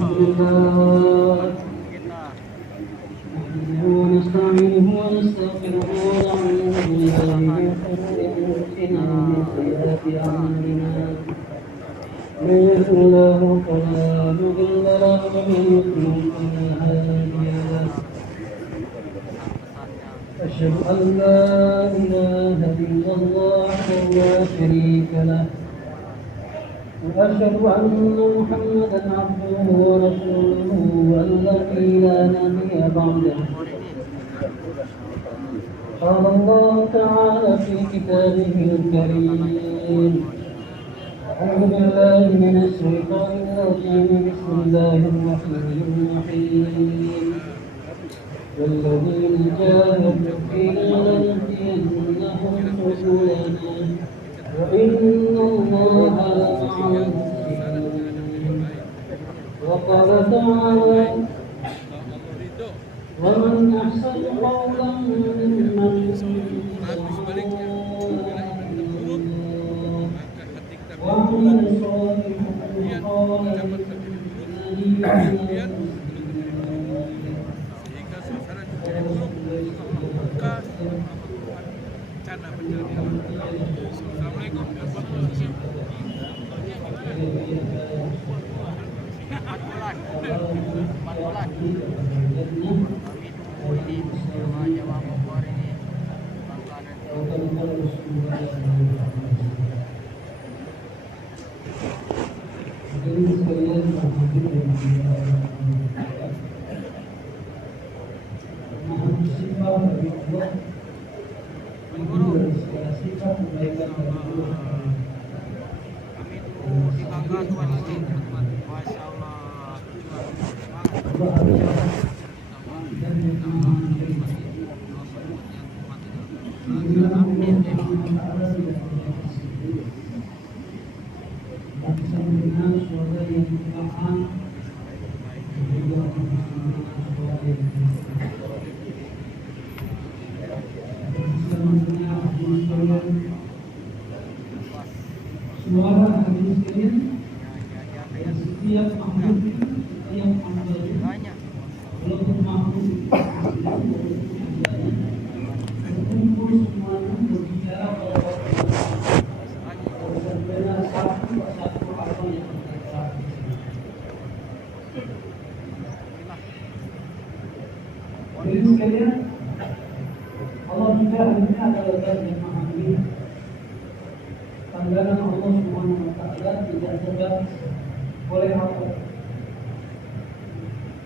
لله ونستعينه ونستغفره ونعوذ بالله من شرور انفسنا ومن سيئات اعمالنا من يهد الله فلا مضل له ومن يضلل فلا هادي له أشهد أن لا إله إلا الله وحده لا شريك له وأشهد أن محمدا عبده ورسوله الذي لا نبي بعده قال الله تعالى في كتابه الكريم أعوذ بالله من الشيطان الرجيم بسم الله الرحمن الرحيم والذين جاهدوا فينا لنهدينهم سبلنا وإن الله لمع المحسنين وقال تعالى ومن أحسن قولا ممن وعمل صالحا suara hadirin sekalian yang setiap makhluk setiap hamba walaupun makhluk berkumpul semuanya berbicara berbeda satu persatu apa yang terjadi. Hadirin sekalian, Allah juga ini adalah zat yang maha mulia. Pandangan Allah Subhanahu wa taala tidak terbatas oleh apa.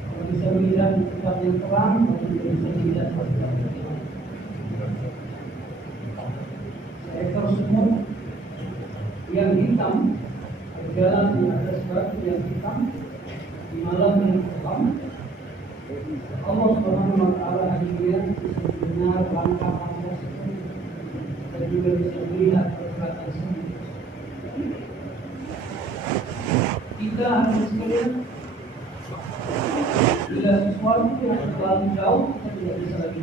Kalau bisa melihat di tempat yang terang, atau bisa melihat di tempat yang gelap. Seekor semut yang hitam berjalan di atas batu yang hitam di malam yang kelam. Allah Subhanahu wa taala hadir benar langkah-langkah dan juga bisa melihat perbuatan semut. Kita harus sekalian bila sesuatu yang terlalu jauh kita tidak bisa lagi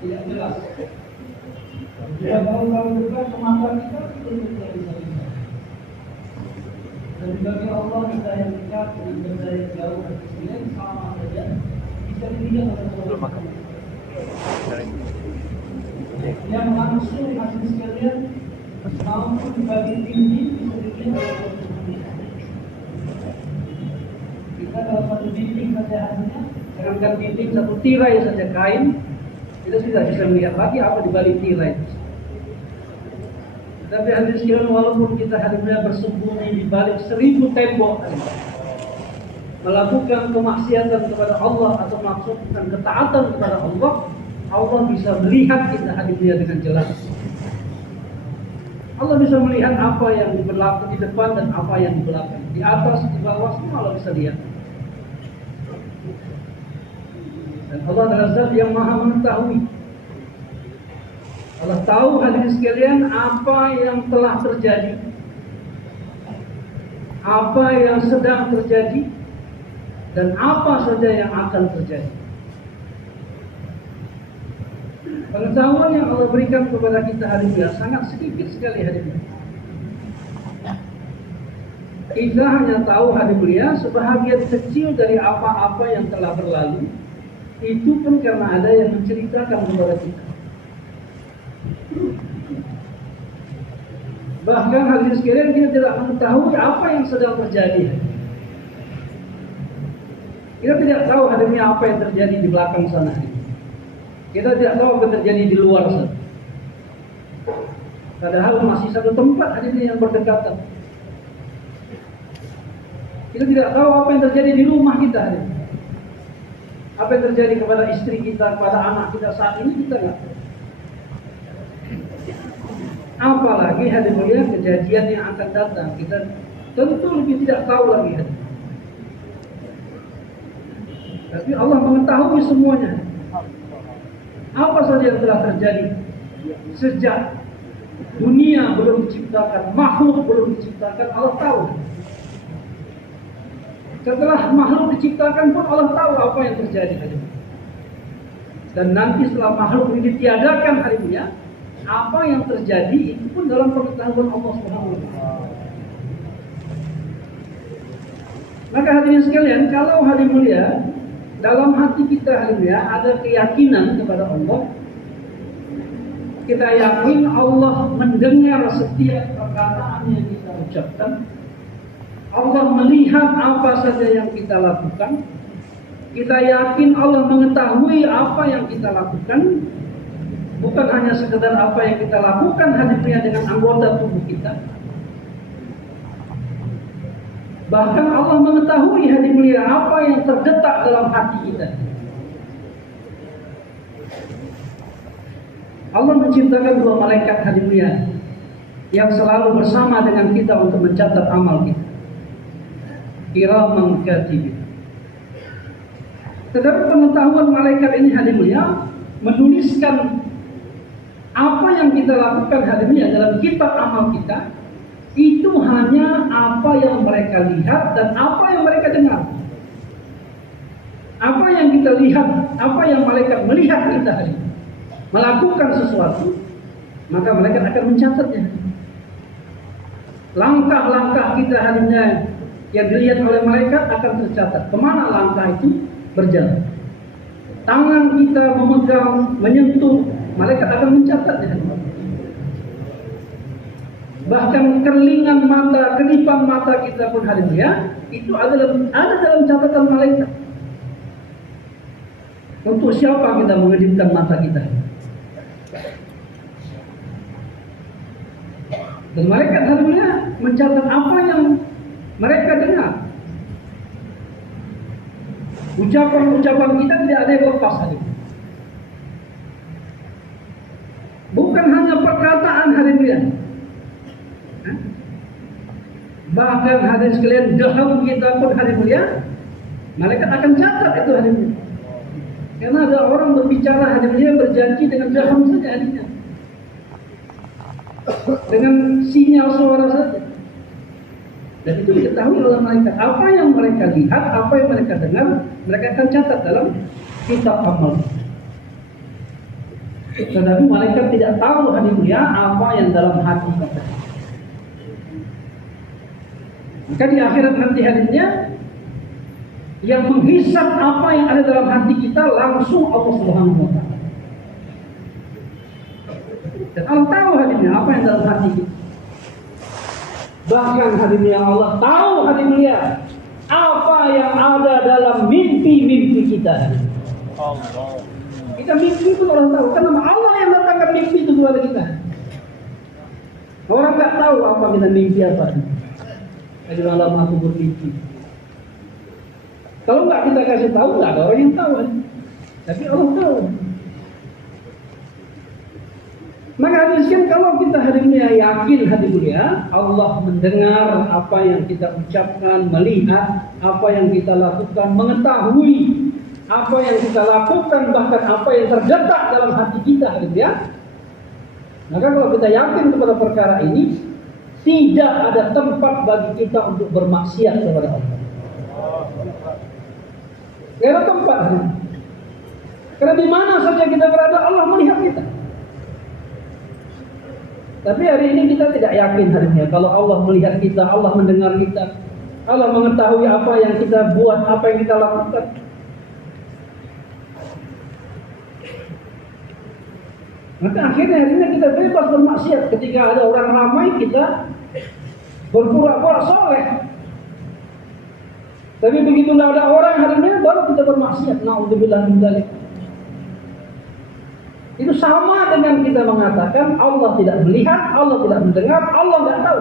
tidak jelas. Bila terlalu dekat ke mata kita tidak bisa lihat. Dan bagi Allah kita yang dekat dan kita yang jauh sekalian sama saja bisa dilihat oleh Allah. Yang langsung hasil sekalian maupun dibagi tinggi bisa dilihat oleh Allah. Kita dalam satu dinding saja hasilnya, sedangkan dinding satu tirai saja kain, kita tidak bisa melihat lagi apa di balik tirai itu. Tapi hadirin sekalian, walaupun kita hadisnya bersembunyi di balik 1000 tembok, melakukan kemaksiatan kepada Allah atau melakukan ketaatan kepada Allah, Allah bisa melihat kita hadisnya dengan jelas. Allah bisa melihat apa yang berlaku di depan dan apa yang di belakang, di atas, di bawah, semua Allah bisa lihat. Dan Allah adalah zat yang maha mengetahui. Allah tahu hadirin sekalian apa yang telah terjadi, apa yang sedang terjadi, dan apa saja yang akan terjadi. Pengetahuan yang Allah berikan kepada kita hari ini sangat sedikit sekali hadirin. Kita hanya tahu hadir mulia sebahagian kecil dari apa-apa yang telah berlalu. Itu pun karena ada yang menceritakan kepada kita. Bahkan hadirin sekalian, kita tidak mengetahui apa yang sedang terjadi. Kita tidak tahu hadirnya apa yang terjadi di belakang sana. Kita tidak tahu apa yang terjadi di luar sana. Padahal masih satu tempat hadirnya yang berdekatan. Kita tidak tahu apa yang terjadi di rumah kita. Apa yang terjadi kepada istri kita, kepada anak kita saat ini, kita tidak tahu. Apalagi hadir mulia kejadian yang akan datang, kita tentu lebih tidak tahu lagi. Tapi Allah mengetahui semuanya. Apa saja yang telah terjadi sejak dunia belum diciptakan, makhluk belum diciptakan, Allah tahu. Setelah makhluk diciptakan pun Allah tahu apa yang terjadi. Dan nanti setelah makhluk ini ditiadakan harinya, apa yang terjadi itu pun dalam pengetahuan Allah Subhanahu wa taala. Maka hadirin sekalian, kalau hadir mulia dalam hati kita hadir mulia ada keyakinan kepada Allah, kita yakin Allah mendengar setiap perkataan yang kita ucapkan, Allah melihat apa saja yang kita lakukan, kita yakin Allah mengetahui apa yang kita lakukan. Bukan hanya sekedar apa yang kita lakukan hadirnya dengan anggota tubuh kita. Bahkan Allah mengetahui hadir mulia apa yang terdetak dalam hati kita. Allah menciptakan dua malaikat hadir mulia yang selalu bersama dengan kita untuk mencatat amal kita. Kiraman katibin. Tetapi pengetahuan malaikat ini hadir mulia menuliskan apa yang kita lakukan hadirnya dalam kitab amal kita, itu hanya apa yang mereka lihat dan apa yang mereka dengar. Apa yang kita lihat, apa yang malaikat melihat kita hari melakukan sesuatu, maka malaikat akan mencatatnya. Langkah-langkah kita hadirnya yang dilihat oleh malaikat akan tercatat. Kemana langkah itu berjalan. Tangan kita memegang, menyentuh, malaikat akan mencatatnya. Bahkan kerlingan mata, kedipan mata kita pun hadirnya itu ada dalam catatan malaikat. Untuk siapa kita mengedipkan mata kita? Dan malaikat hadirnya mencatat apa yang mereka dengar. Ucapan-ucapan kita tidak ada yang lepas hadir. Bukan hanya perkataan hadirnya. Bahkan hadir sekalian daham kita pun hadir mulia, malaikat akan catat itu hadirnya. Karena ada orang berbicara hadir mulia berjanji dengan daham saja hadirnya, dengan sinyal suara saja. Dan itu diketahui oleh malaikat. Apa yang mereka lihat, apa yang mereka dengar, mereka akan catat dalam kitab amal. Tetapi malaikat tidak tahu hadir mulia apa yang dalam hati kita. Maka di akhirat nanti hadirnya yang menghisap apa yang ada dalam hati kita langsung Allah Subhanahu wa taala. Dan Allah tahu hadirnya apa yang dalam hati kita. Bahkan hadirnya Allah tahu hadirnya apa yang ada dalam mimpi-mimpi kita. Allah. Kita mimpi pun orang tahu, karena Allah yang datangkan mimpi itu kepada kita. Orang nggak tahu apa kita mimpi apa. Tadi malam aku bermimpi. Kalau nggak kita kasih tahu, nggak ada orang yang tahu. Tapi Allah tahu. Maka hadiskan kalau kita hadirnya yakin hadirnya Allah mendengar apa yang kita ucapkan, melihat apa yang kita lakukan, mengetahui apa yang kita lakukan, bahkan apa yang terdetak dalam hati kita hadirnya. Maka kalau kita yakin kepada perkara ini, tidak ada tempat bagi kita untuk bermaksiat kepada Allah. Tidak ada tempat. Karena di mana saja kita berada, Allah melihat kita. Tapi hari ini kita tidak yakin harinya kalau Allah melihat kita, Allah mendengar kita. Allah mengetahui apa yang kita buat, apa yang kita lakukan. Maka akhirnya hari ini kita bebas bermaksiat. Ketika ada orang ramai, kita berpura-pura soleh. Tapi begitu tidak ada orang hari ini, baru kita bermaksiat. Na'udzubillah min dzalik. Itu sama dengan kita mengatakan Allah tidak melihat, Allah tidak mendengar, Allah tidak tahu.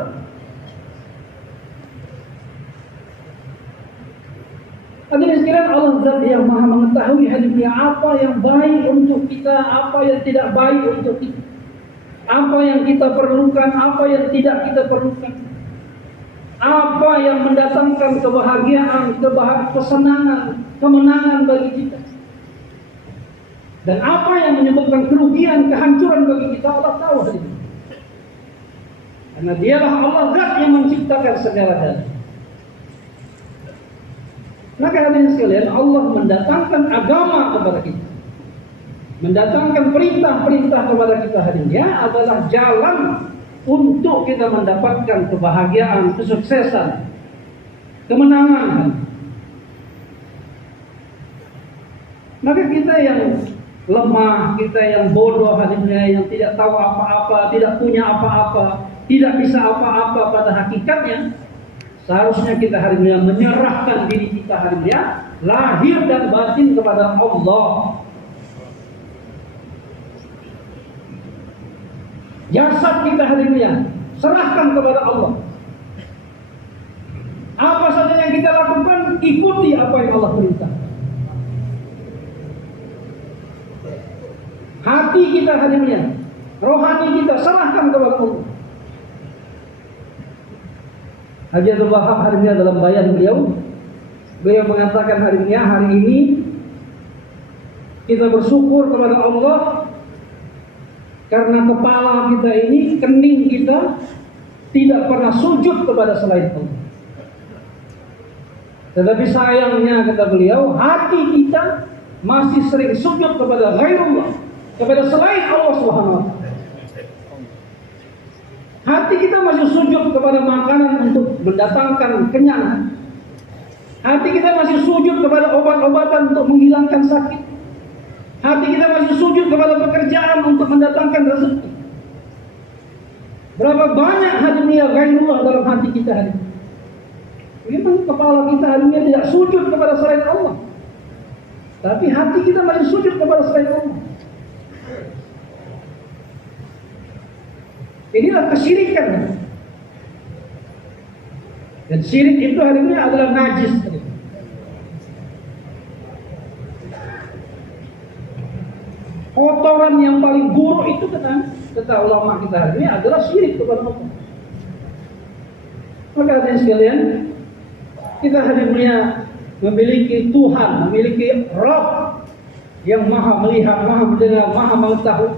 Hadirin sekalian, Allah Zat yang Maha mengetahui hadisnya apa yang baik untuk kita, apa yang tidak baik untuk kita, apa yang kita perlukan, apa yang tidak kita perlukan, apa yang mendatangkan kebahagiaan, kesenangan, kemenangan bagi kita, dan apa yang menyebabkan kerugian, kehancuran bagi kita. Allah tahu hadisnya, karena Dialah Allah Zat yang menciptakan segala-galanya. Maka hadirin sekalian, Allah mendatangkan agama kepada kita, mendatangkan perintah-perintah kepada kita hari ini adalah jalan untuk kita mendapatkan kebahagiaan, kesuksesan, kemenangan. Maka kita yang lemah, kita yang bodoh hatinya, yang tidak tahu apa-apa, tidak punya apa-apa, tidak bisa apa-apa pada hakikatnya, seharusnya kita hari ini menyerahkan diri kita hari ini lahir dan batin kepada Allah. Jasad kita hari ini serahkan kepada Allah. Apa saja yang kita lakukan, ikuti apa yang Allah perintah. Hati kita hari ini, rohani kita serahkan kepada Allah. Haji Abdul Wahab hari ini dalam bayan beliau mengatakan hari ini kita bersyukur kepada Allah karena kepala kita ini, kening kita tidak pernah sujud kepada selain Allah. Tetapi sayangnya kata beliau, hati kita masih sering sujud kepada ghairullah, kepada selain Allah Subhanahu wa taala. Hati kita masih sujud kepada makanan untuk mendatangkan kenyang. Hati kita masih sujud kepada obat-obatan untuk menghilangkan sakit. Hati kita masih sujud kepada pekerjaan untuk mendatangkan rezeki. Berapa banyak hadiah ghairullah dalam hati kita hari ini. Memang kepala kita hari ini tidak sujud kepada selain Allah, tapi hati kita masih sujud kepada selain Allah. Inilah kesyirikan. Dan syirik itu hari ini adalah najis. Kotoran yang paling buruk itu kata ulama kita hari ini adalah syirik kepada Allah. Maka hadirin sekalian, kita hari ini memiliki Tuhan, memiliki Rabb yang maha melihat, maha mendengar, maha mengetahui,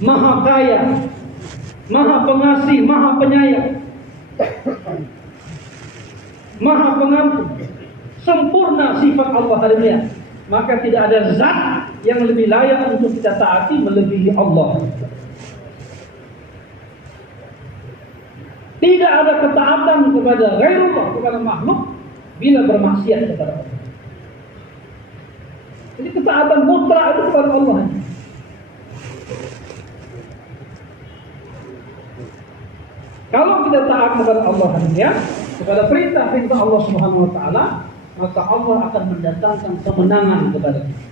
maha kaya, maha pengasih, maha penyayang, maha pengampun, sempurna sifat Allah hari ini. Maka tidak ada zat yang lebih layak untuk kita taati melebihi Allah. Tidak ada ketaatan kepada ghairullah, kepada makhluk, bila bermaksiat kepada Allah. Jadi ketaatan mutlak itu kepada Allah. Kalau kita taat kepada Allah kepada perintah-perintah Allah Subhanahu wa taala, maka Allah akan mendatangkan kemenangan kepada kita.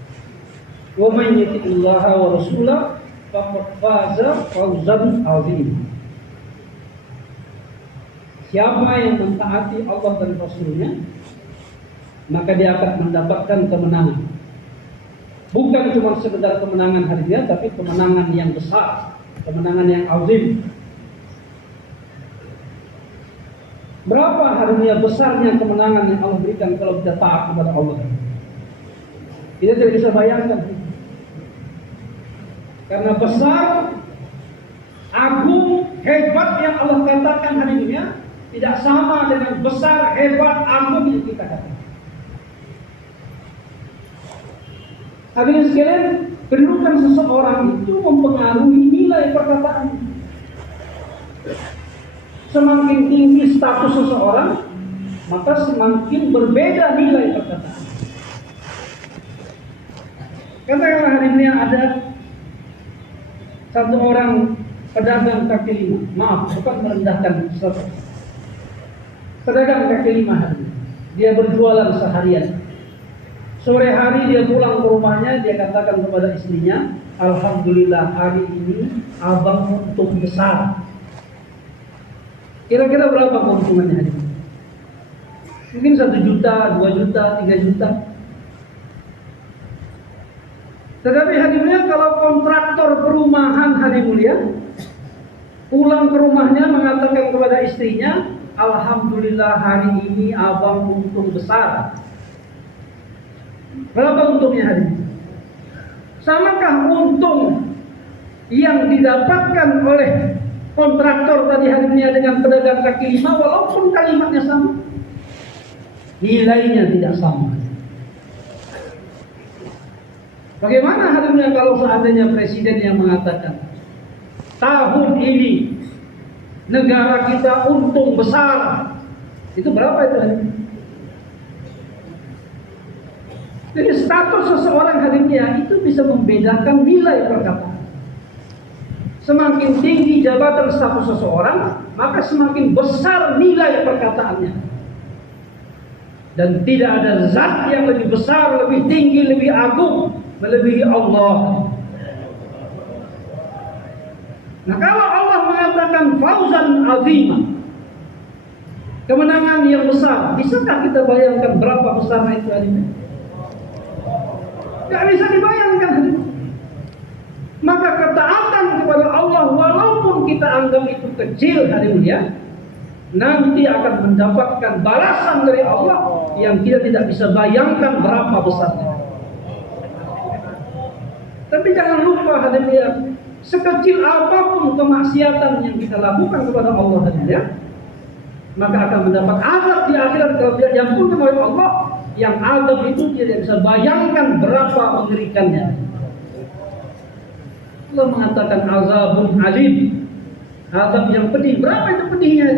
Wa man yuti'illaha wa rasulahu faqad faza fawzan 'azim. Siapa yang mentaati Allah dan Rasulnya, maka dia akan mendapatkan kemenangan. Bukan cuma sekedar kemenangan hari ini, tapi kemenangan yang besar, kemenangan yang azim. Berapa harinya besarnya kemenangan yang Allah berikan kalau kita taat kepada Allah. Kita tidak bisa bayangkan. Karena besar, agung, hebat yang Allah katakan hari ini tidak sama dengan besar, hebat, agung yang kita katakan. Hadirin sekalian, kedudukan seseorang itu mempengaruhi nilai perkataan. Semakin tinggi status seseorang, maka semakin berbeda nilai perkataan. Katakanlah hari ini ada satu orang pedagang kaki lima, maaf, bukan merendahkan sesuatu. Pedagang kaki lima hari ini, dia berjualan seharian. Sore hari dia pulang ke rumahnya, dia katakan kepada istrinya, alhamdulillah hari ini abang untung besar. Kira-kira berapa keuntungannya hari ini? Mungkin 1 juta, 2 juta, 3 juta. Tetapi hari mulia kalau kontraktor perumahan hari mulia pulang ke rumahnya mengatakan kepada istrinya, alhamdulillah hari ini abang untung besar. Berapa untungnya hari ini? Samakah untung yang didapatkan oleh kontraktor tadi hari ini dengan pedagang kaki lima walaupun kalimatnya sama? Nilainya tidak sama. Bagaimana hari ini kalau seandainya presiden yang mengatakan tahun ini negara kita untung besar, itu berapa itu hari ini? Jadi status seseorang hari ini itu bisa membedakan nilai perkataan. Semakin tinggi jabatan status seseorang, maka semakin besar nilai perkataannya. Dan tidak ada zat yang lebih besar, lebih tinggi, lebih agung melebihi Allah. Nah, kalau Allah mengatakan fauzan azimah, kemenangan yang besar, bisakah kita bayangkan berapa besarnya itu hari ini? Tidak bisa dibayangkan. Maka ketaatan kepada Allah walaupun kita anggap itu kecil hari mulia, nanti akan mendapatkan balasan dari Allah yang kita tidak bisa bayangkan berapa besarnya. Tapi jangan lupa hari mulia, sekecil apapun kemaksiatan yang kita lakukan kepada Allah hari mulia, maka akan mendapat azab di akhirat kalau tidak diampuni oleh Allah. Yang azab itu tidak bisa bayangkan berapa mengerikannya. Allah mengatakan azabun alim, azab yang pedih. Berapa itu pedihnya?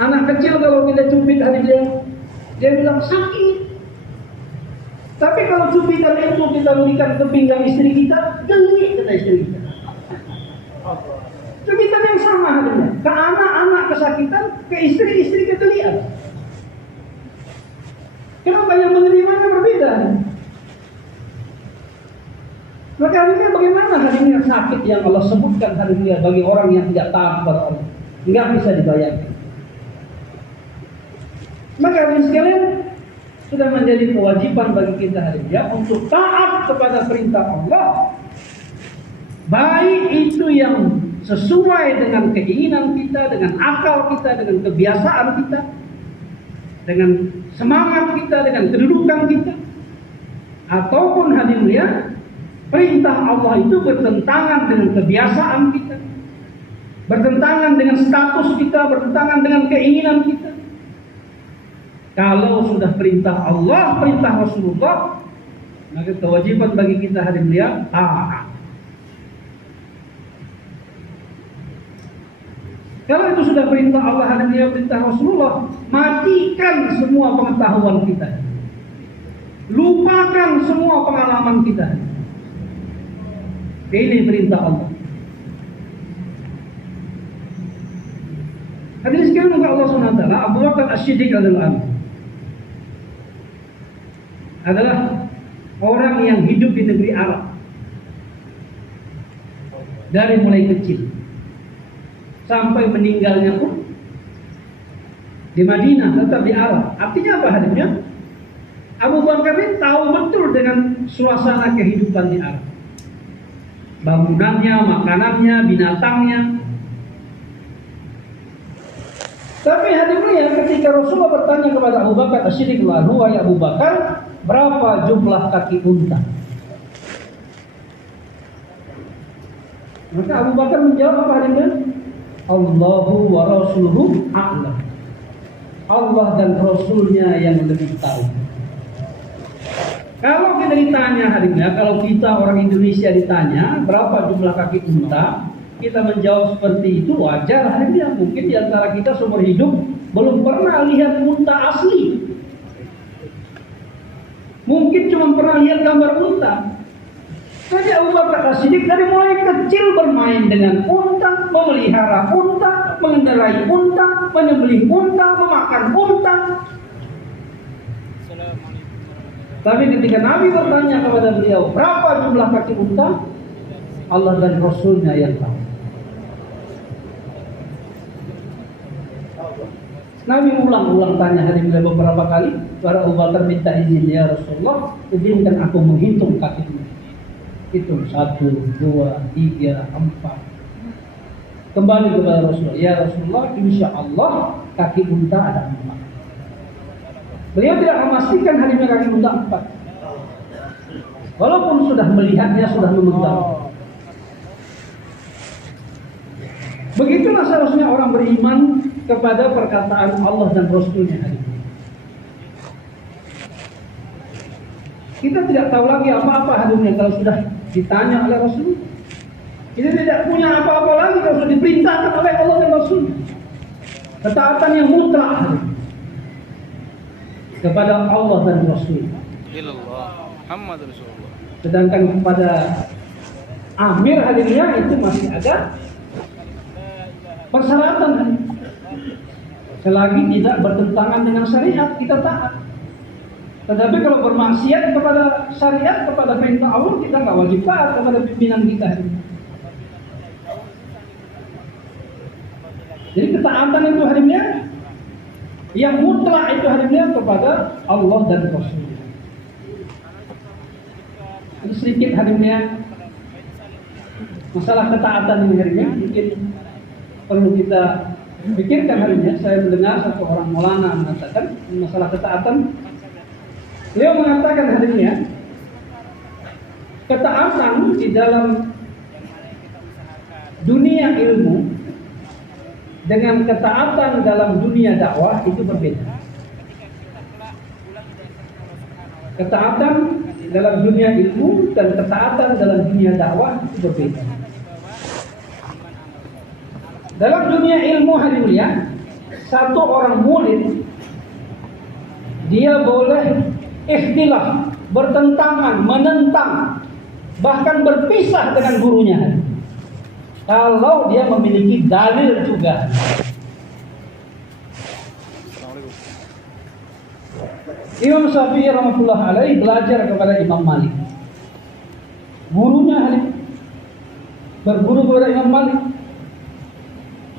Anak kecil kalau kita cubit hari dia bilang sakit. Tapi kalau cubitan itu kita berikan ke pinggang istri kita, geli kata istri kita. Cubitan yang sama hatinya. Ke anak-anak kesakitan, ke istri-istri kegelian. Kenapa yang menerimanya berbeda? Maka hari ini bagaimana hari ini sakit yang Allah sebutkan hari ini bagi orang yang tidak taat kepada Allah? Enggak bisa dibayangkan. Maka hari sekalian sudah menjadi kewajiban bagi kita hari ini untuk taat kepada perintah Allah. Baik itu yang sesuai dengan keinginan kita, dengan akal kita, dengan kebiasaan kita, dengan semangat kita, dengan kedudukan kita, ataupun hadir mulia perintah Allah itu bertentangan dengan kebiasaan kita, bertentangan dengan status kita, bertentangan dengan keinginan kita. Kalau sudah perintah Allah, perintah Rasulullah, maka kewajiban bagi kita hadir mulia taat. Kalau itu sudah perintah Allah, hadir mulia perintah Rasulullah, matikan semua pengetahuan kita, lupakan semua pengalaman kita. Ini perintah Allah. Hadirin sekalian, maka Allah SWT, Abu Bakar As-Siddiq adalah orang yang hidup di negeri Arab dari mulai kecil sampai meninggalnya pun di Madinah, tetap di Arab. Artinya apa hadisnya? Abu Bakar ini tahu betul dengan suasana kehidupan di Arab, bangunannya, makanannya, binatangnya. Tapi hadisnya ketika Rasulullah bertanya kepada Abu Bakar As-Siddiq, "Wahai Abu Bakar, berapa jumlah kaki unta?" Maka Abu Bakar menjawab apa hadisnya? Allahu wa rasuluhu a'lam. Allah dan Rasulnya yang lebih tahu. Kalau kita ditanya hari ini, kalau kita orang Indonesia ditanya berapa jumlah kaki unta, kita menjawab seperti itu wajar. Hanya mungkin di antara kita seumur hidup belum pernah lihat unta asli. Mungkin cuma pernah lihat gambar unta. Jadi Abu Bakar As-Siddiq dari mulai kecil bermain dengan unta, memelihara unta, mengendarai unta, menyembelih unta, memakan unta. Tapi ketika Nabi bertanya kepada beliau, berapa jumlah kaki unta? Allah dan Rasulnya yang tahu. Nabi ulang-ulang tanya hari ini beberapa kali. Para Abu Bakar minta izin, ya Rasulullah, izinkan aku menghitung kaki unta. Hitung 1, 2, 3, 4. Kembali kepada Rasulullah, ya Rasulullah, insya Allah kaki unta ada 4. Beliau tidak memastikan hari ini kaki unta 4. Walaupun sudah melihatnya, sudah memegang. Begitulah seharusnya orang beriman kepada perkataan Allah dan Rasulnya hari ini. Kita tidak tahu lagi apa-apa hari ini kalau sudah ditanya oleh Rasul. Kita tidak punya apa-apa lagi kalau sudah diperintahkan oleh Allah dan Rasul. Ketaatan yang mutlak hari ini kepada Allah dan Rasul. Sedangkan kepada amir hadirnya itu masih ada persyaratan. Selagi tidak bertentangan dengan syariat, kita taat. Tetapi kalau bermaksiat kepada syariat, kepada perintah Allah, kita nggak wajib taat kepada pimpinan kita. Jadi ketaatan itu harimnya, yang mutlak itu harimnya kepada Allah dan Rasul. Ini sedikit harimnya masalah ketaatan ini harimnya mungkin perlu kita pikirkan harimnya. Saya mendengar satu orang maulana mengatakan masalah ketaatan. Beliau mengatakan hadirnya, ketaatan di dalam dunia ilmu dengan ketaatan dalam dunia dakwah itu berbeda. Ketaatan dalam dunia ilmu dan ketaatan dalam dunia dakwah itu berbeda. Dalam dunia ilmu hadirnya, satu orang murid dia boleh ikhtilaf, bertentangan, menentang, bahkan berpisah dengan gurunya kalau dia memiliki dalil juga. Imam Syafi'i rahmatullah alaihi belajar kepada Imam Malik. Gurunya berguru kepada Imam Malik,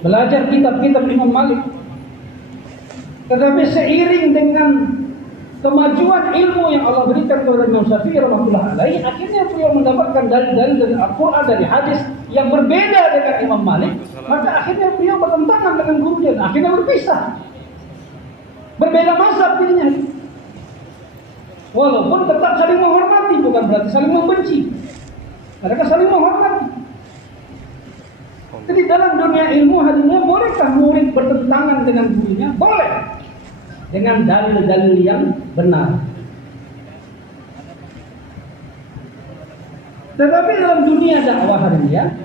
belajar kitab-kitab Imam Malik. Tetapi seiring dengan kemajuan ilmu yang Allah berikan kepada Imam Syafi'i rahmatullah alaihi, akhirnya beliau mendapatkan dalil-dalil dari Al-Quran, dari hadis yang berbeda dengan Imam Malik. Maka akhirnya beliau bertentangan dengan gurunya, akhirnya berpisah, berbeda mazhab dirinya. Walaupun tetap saling menghormati, bukan berarti saling membenci. Mereka saling menghormati. Jadi dalam dunia ilmu hadirnya, bolehkah murid bertentangan dengan gurunya? Boleh, dengan dalil-dalil yang benar. Tetapi dalam dunia dakwah hadirnya,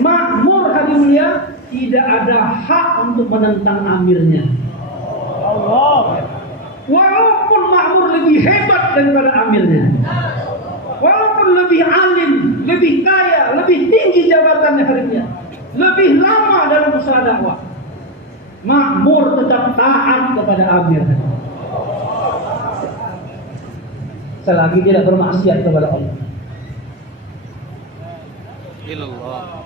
makmur hadirnya tidak ada hak untuk menentang amirnya. Allah. Walaupun makmur lebih hebat daripada amirnya, walaupun lebih alim, lebih kaya, lebih tinggi jabatannya hadirnya, lebih lama dalam usaha dakwah, makmur tetap taat kepada amir selagi tidak bermaksiat kepada Allah.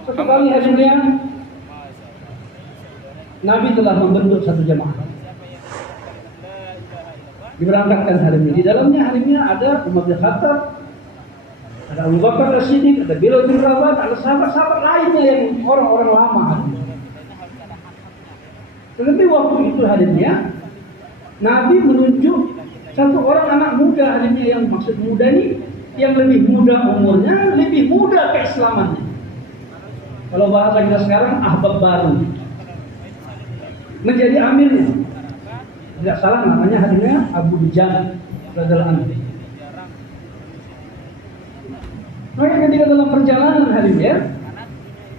Satu kali hadirnya Nabi telah membentuk satu jamaah, diberangkatkan hari ini. Di dalamnya hari ini ada Umar bin Khattab, ada Abu Bakar As-Siddiq, ada Bilal bin Rabah, ada sahabat-sahabat lainnya yang orang-orang lama hadir. Tetapi waktu itu hadirnya Nabi menunjuk satu orang anak muda hadirnya, yang maksud muda ini yang lebih muda umurnya, lebih muda keislamannya. Kalau bahasa kita sekarang ahbab baru, menjadi amirnya. Tidak salah namanya hadirnya Abu Dujana radhiyallahu anhu. Maka ketika dalam perjalanan hadirnya,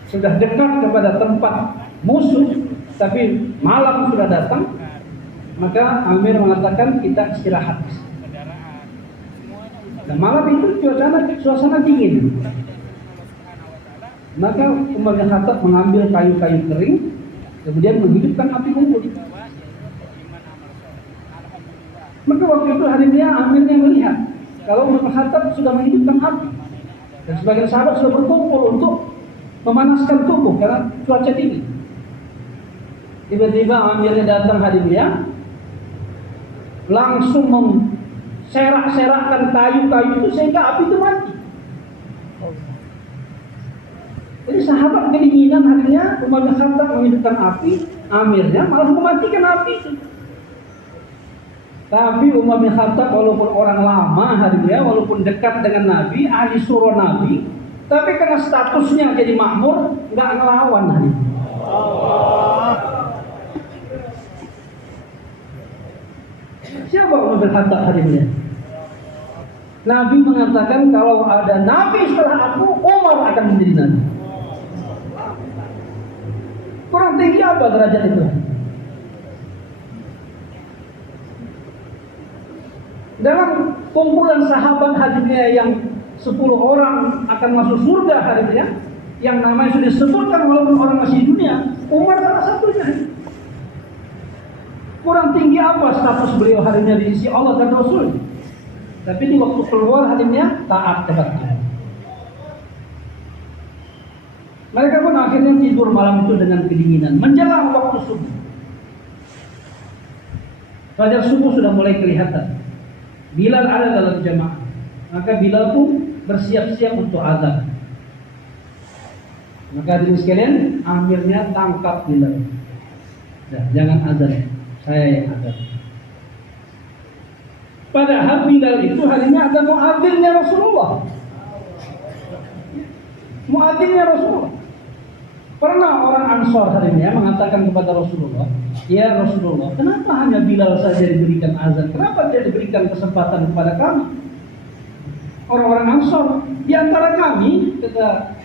sudah dekat kepada tempat musuh, tapi malam sudah datang, maka Amir mengatakan kita istirahat. Dan malam itu suasana dingin. Maka Umar bin Khattab mengambil kayu-kayu kering, kemudian menghidupkan api unggun. Maka waktu itu harinya Amirnya melihat kalau Umar bin Khattab sudah menghidupkan api, dan sebagian sahabat sudah berkumpul untuk memanaskan tubuh karena cuaca dingin. Tiba-tiba Amirnya datang harinya, langsung serak-serakkan kayu-kayu itu sehingga api itu mati. Jadi sahabat kedinginan harinya, Umar bin Khattab menghidupkan api, Amirnya malah mematikan api itu. Tapi Umar bin Khattab walaupun orang lama harinya, walaupun dekat dengan Nabi, ahli surah Nabi, tapi karena statusnya jadi makmur, nggak ngelawan harinya. Siapa Umar bin Khattab harinya? Nabi mengatakan kalau ada Nabi setelah aku, Umar akan menjadi Nabi. Kurang tinggi apa derajat itu? Dalam kumpulan sahabat hadisnya yang 10 orang akan masuk surga hadisnya, yang namanya sudah disebutkan walaupun orang masih di dunia, Umar salah satunya. Kurang tinggi apa status beliau hadisnya di sisi Allah dan Rasul? Tapi di waktu keluar hadisnya taat kepada. Mereka pun akhirnya tidur malam itu dengan kedinginan. Menjelang waktu subuh, fajar subuh sudah mulai kelihatan. Bilal ada dalam jamaah, maka Bilal pun bersiap-siap untuk azan. Maka hadirin sekalian, Amirnya tangkap Bilal. Nah, jangan azan, saya yang azan. Padahal Bilal itu harinya ada muadzinnya Rasulullah. Muadzinnya Rasulullah. Pernah orang Ansor harinya mengatakan kepada Rasulullah, ya Rasulullah, kenapa hanya Bilal saja diberikan azan? Kenapa tidak diberikan kesempatan kepada kami? Orang-orang Ansor, di antara kami, kata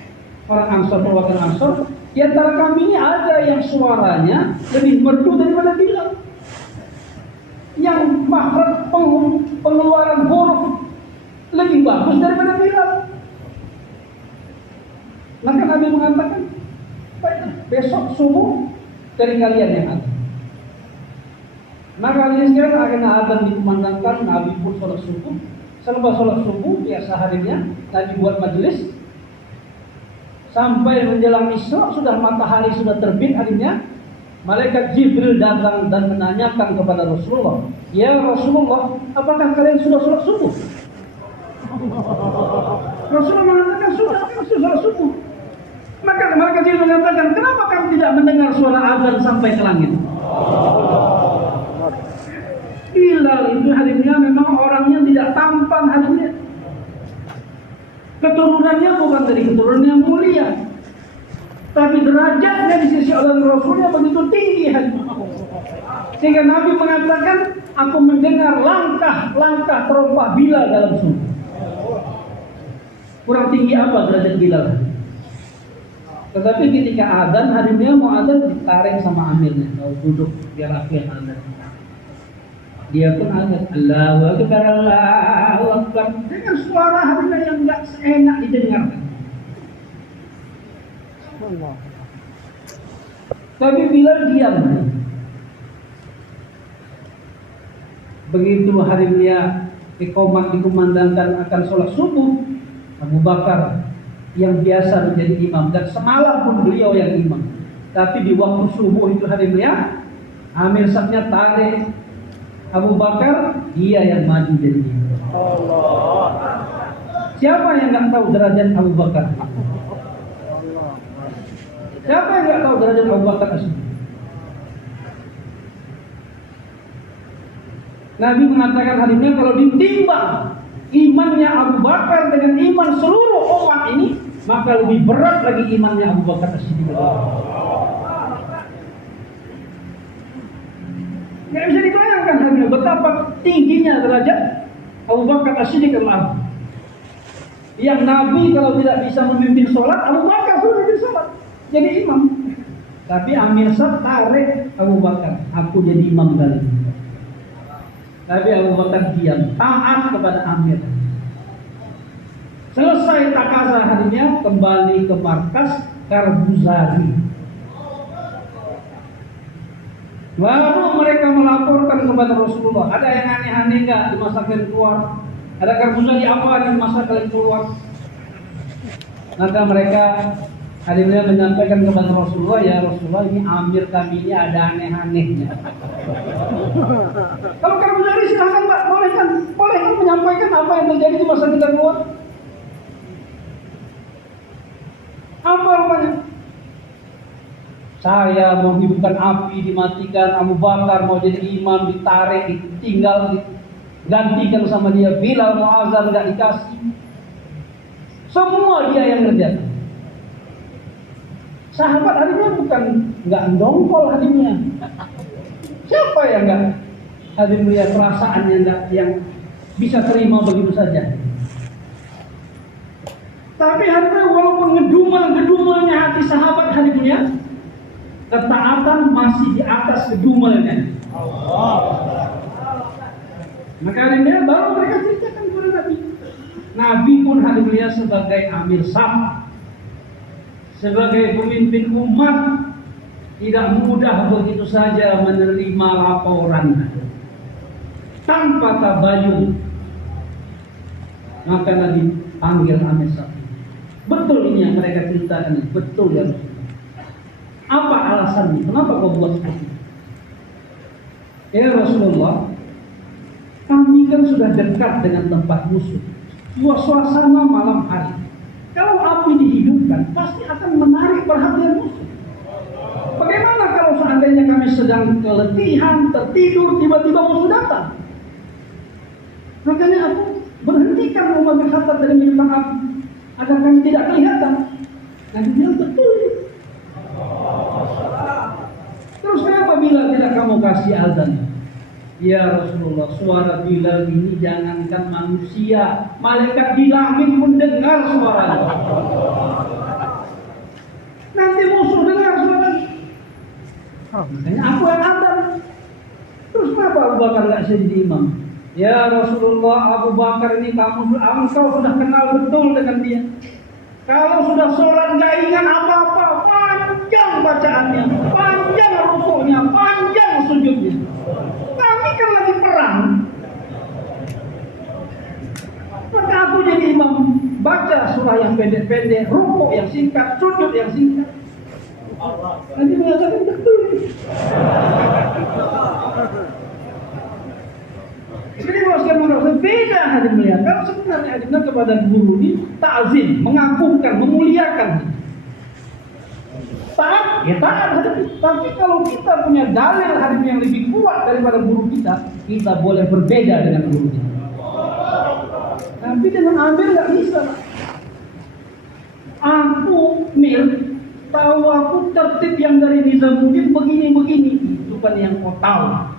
orang Ansor, perwakilan Ansor, di antara kami ini ada yang suaranya lebih merdu daripada Bilal, yang makhraj pengeluaran huruf lebih bagus daripada Bilal. Maka Nabi mengatakan, besok subuh dari kalian yang ada. Maka kalian sekarang akhirnya azan dikumandangkan, Nabi pun sholat subuh. Selepas sholat subuh, biasa harinya Nabi buat majelis sampai menjelang Isra, sudah matahari sudah terbit harinya. Malaikat Jibril datang dan menanyakan kepada Rasulullah, ya Rasulullah, apakah kalian sudah sholat subuh? Rasulullah mengatakan sudah sholat subuh. Maka malaikat Jibril mengatakan, kenapa kamu tidak mendengar suara azan sampai ke langit? Bilal itu harinya memang orangnya tidak tampan harinya. Keturunannya bukan dari keturunan yang mulia, tapi derajatnya di sisi Allah dan Rasulnya begitu tinggi harinya. Sehingga Nabi mengatakan, aku mendengar langkah-langkah terompah Bilal dalam surga. Kurang tinggi apa derajat Bilal? Tetapi ketika adzan, harinya mau adzan ditarik sama amirnya, mau duduk biar aku yang adzan. Dia pun adzan, Allahu Akbar, Allahu Akbar, dengan suara harinya yang enggak seenak didengarkan. Tapi Bilal diam. Begitu harinya dikumandangkan akan sholat subuh, Abu Bakar yang biasa menjadi imam, dan semalam pun beliau yang imam, tapi di waktu subuh itu harinya Amir Safnya tarik Abu Bakar, dia yang maju jadi imam. Siapa yang nggak tahu derajat Abu Bakar? Siapa yang nggak tahu derajat Abu Bakar? Nabi mengatakan harinya kalau ditimbang imannya Abu Bakar dengan iman seluruh umat ini, maka lebih berat lagi imannya Abu Bakar As-Siddiq. Nggak bisa dibayangkan hanya betapa tingginya derajat Abu Bakar As-Siddiq yang Nabi kalau tidak bisa memimpin sholat, Abu Bakar sudah memimpin sholat. jadi imam. Tapi Amir Sab tarik Abu Bakar, aku jadi imam kali ini. Tapi Abu Bakar diam, taat kepada Amir. Selesai takazah harinya, kembali ke markas Karbuzari. Baru mereka melaporkan kepada Rasulullah, ada yang aneh-aneh enggak di masa kalian keluar? Ada Karbuzari apa di masa kalian keluar? Maka mereka akhirnya menyampaikan kepada Rasulullah, ya Rasulullah, ini Amir kami ini ada aneh-anehnya. Kalau Karbuzari silahkan Pak, boleh kan menyampaikan apa yang terjadi di masa kita keluar? Apa rupanya? Saya mau hidupkan api, dimatikan. Abu Bakar mau jadi imam, ditarik, ditinggal, digantikan sama dia. Bilal mau azan nggak dikasih. Semua dia yang ngerjakan. Sahabat hadinya bukan nggak dongkol hadinya. Siapa yang nggak hadir melihat perasaannya nggak yang bisa terima begitu saja? Tapi hadinya walaupun ngedumel-gedumelnya hati sahabat hadinya, ketaatan masih di atas kedumelnya. Maka hadinya baru mereka ceritakan kepada Nabi. Nabi pun hadinya sebagai Amir Sab, sebagai pemimpin umat, tidak mudah begitu saja menerima laporan tanpa tabayun. Maka Nabi panggil Amir Sab. Betul ini yang mereka ceritakan, betul ya Rasulullah. Apa alasannya? Kenapa kau buat seperti itu? Ya Rasulullah, kami kan sudah dekat dengan tempat musuh. Suasana malam hari. Kalau api dihidupkan, pasti akan menarik perhatian musuh. Bagaimana kalau seandainya kami sedang keletihan, tertidur, tiba-tiba musuh datang? Makanya aku berhentikan Umar bin Khattab dari menghidupkan api agar kami tidak kelihatan. Nabi bilang betul. Terus kenapa Bilal tidak kamu kasih azan? Ya Rasulullah, suara Bilal ini jangankan manusia, malaikat di langit pun dengar suaranya. Nanti musuh dengar suaranya. Makanya aku yang azan. Terus kenapa Abu Bakar nggak jadi imam? Ya Rasulullah, Abu Bakar ini engkau sudah kenal betul dengan dia. Kalau sudah sholat nggak ingat apa-apa, panjang bacaannya, panjang rukuknya, panjang sujudnya. Kami kan lagi perang. Maka aku jadi imam, baca surah yang pendek-pendek, rukuk yang singkat, sujud yang singkat. Nanti mengatakan betul. Jadi maksudnya beda hadir melihat. Kalau sebenarnya hadir kepada guru ini ta'zim, mengagungkan, memuliakan. Taat, ya taat. Tapi kalau kita punya dalil hadir yang lebih kuat daripada guru kita boleh berbeda dengan guru kita. Tapi dengan Amir nggak bisa. Aku tahu aku tertib yang dari Nizamuddin begini. Itu kan yang kau tahu.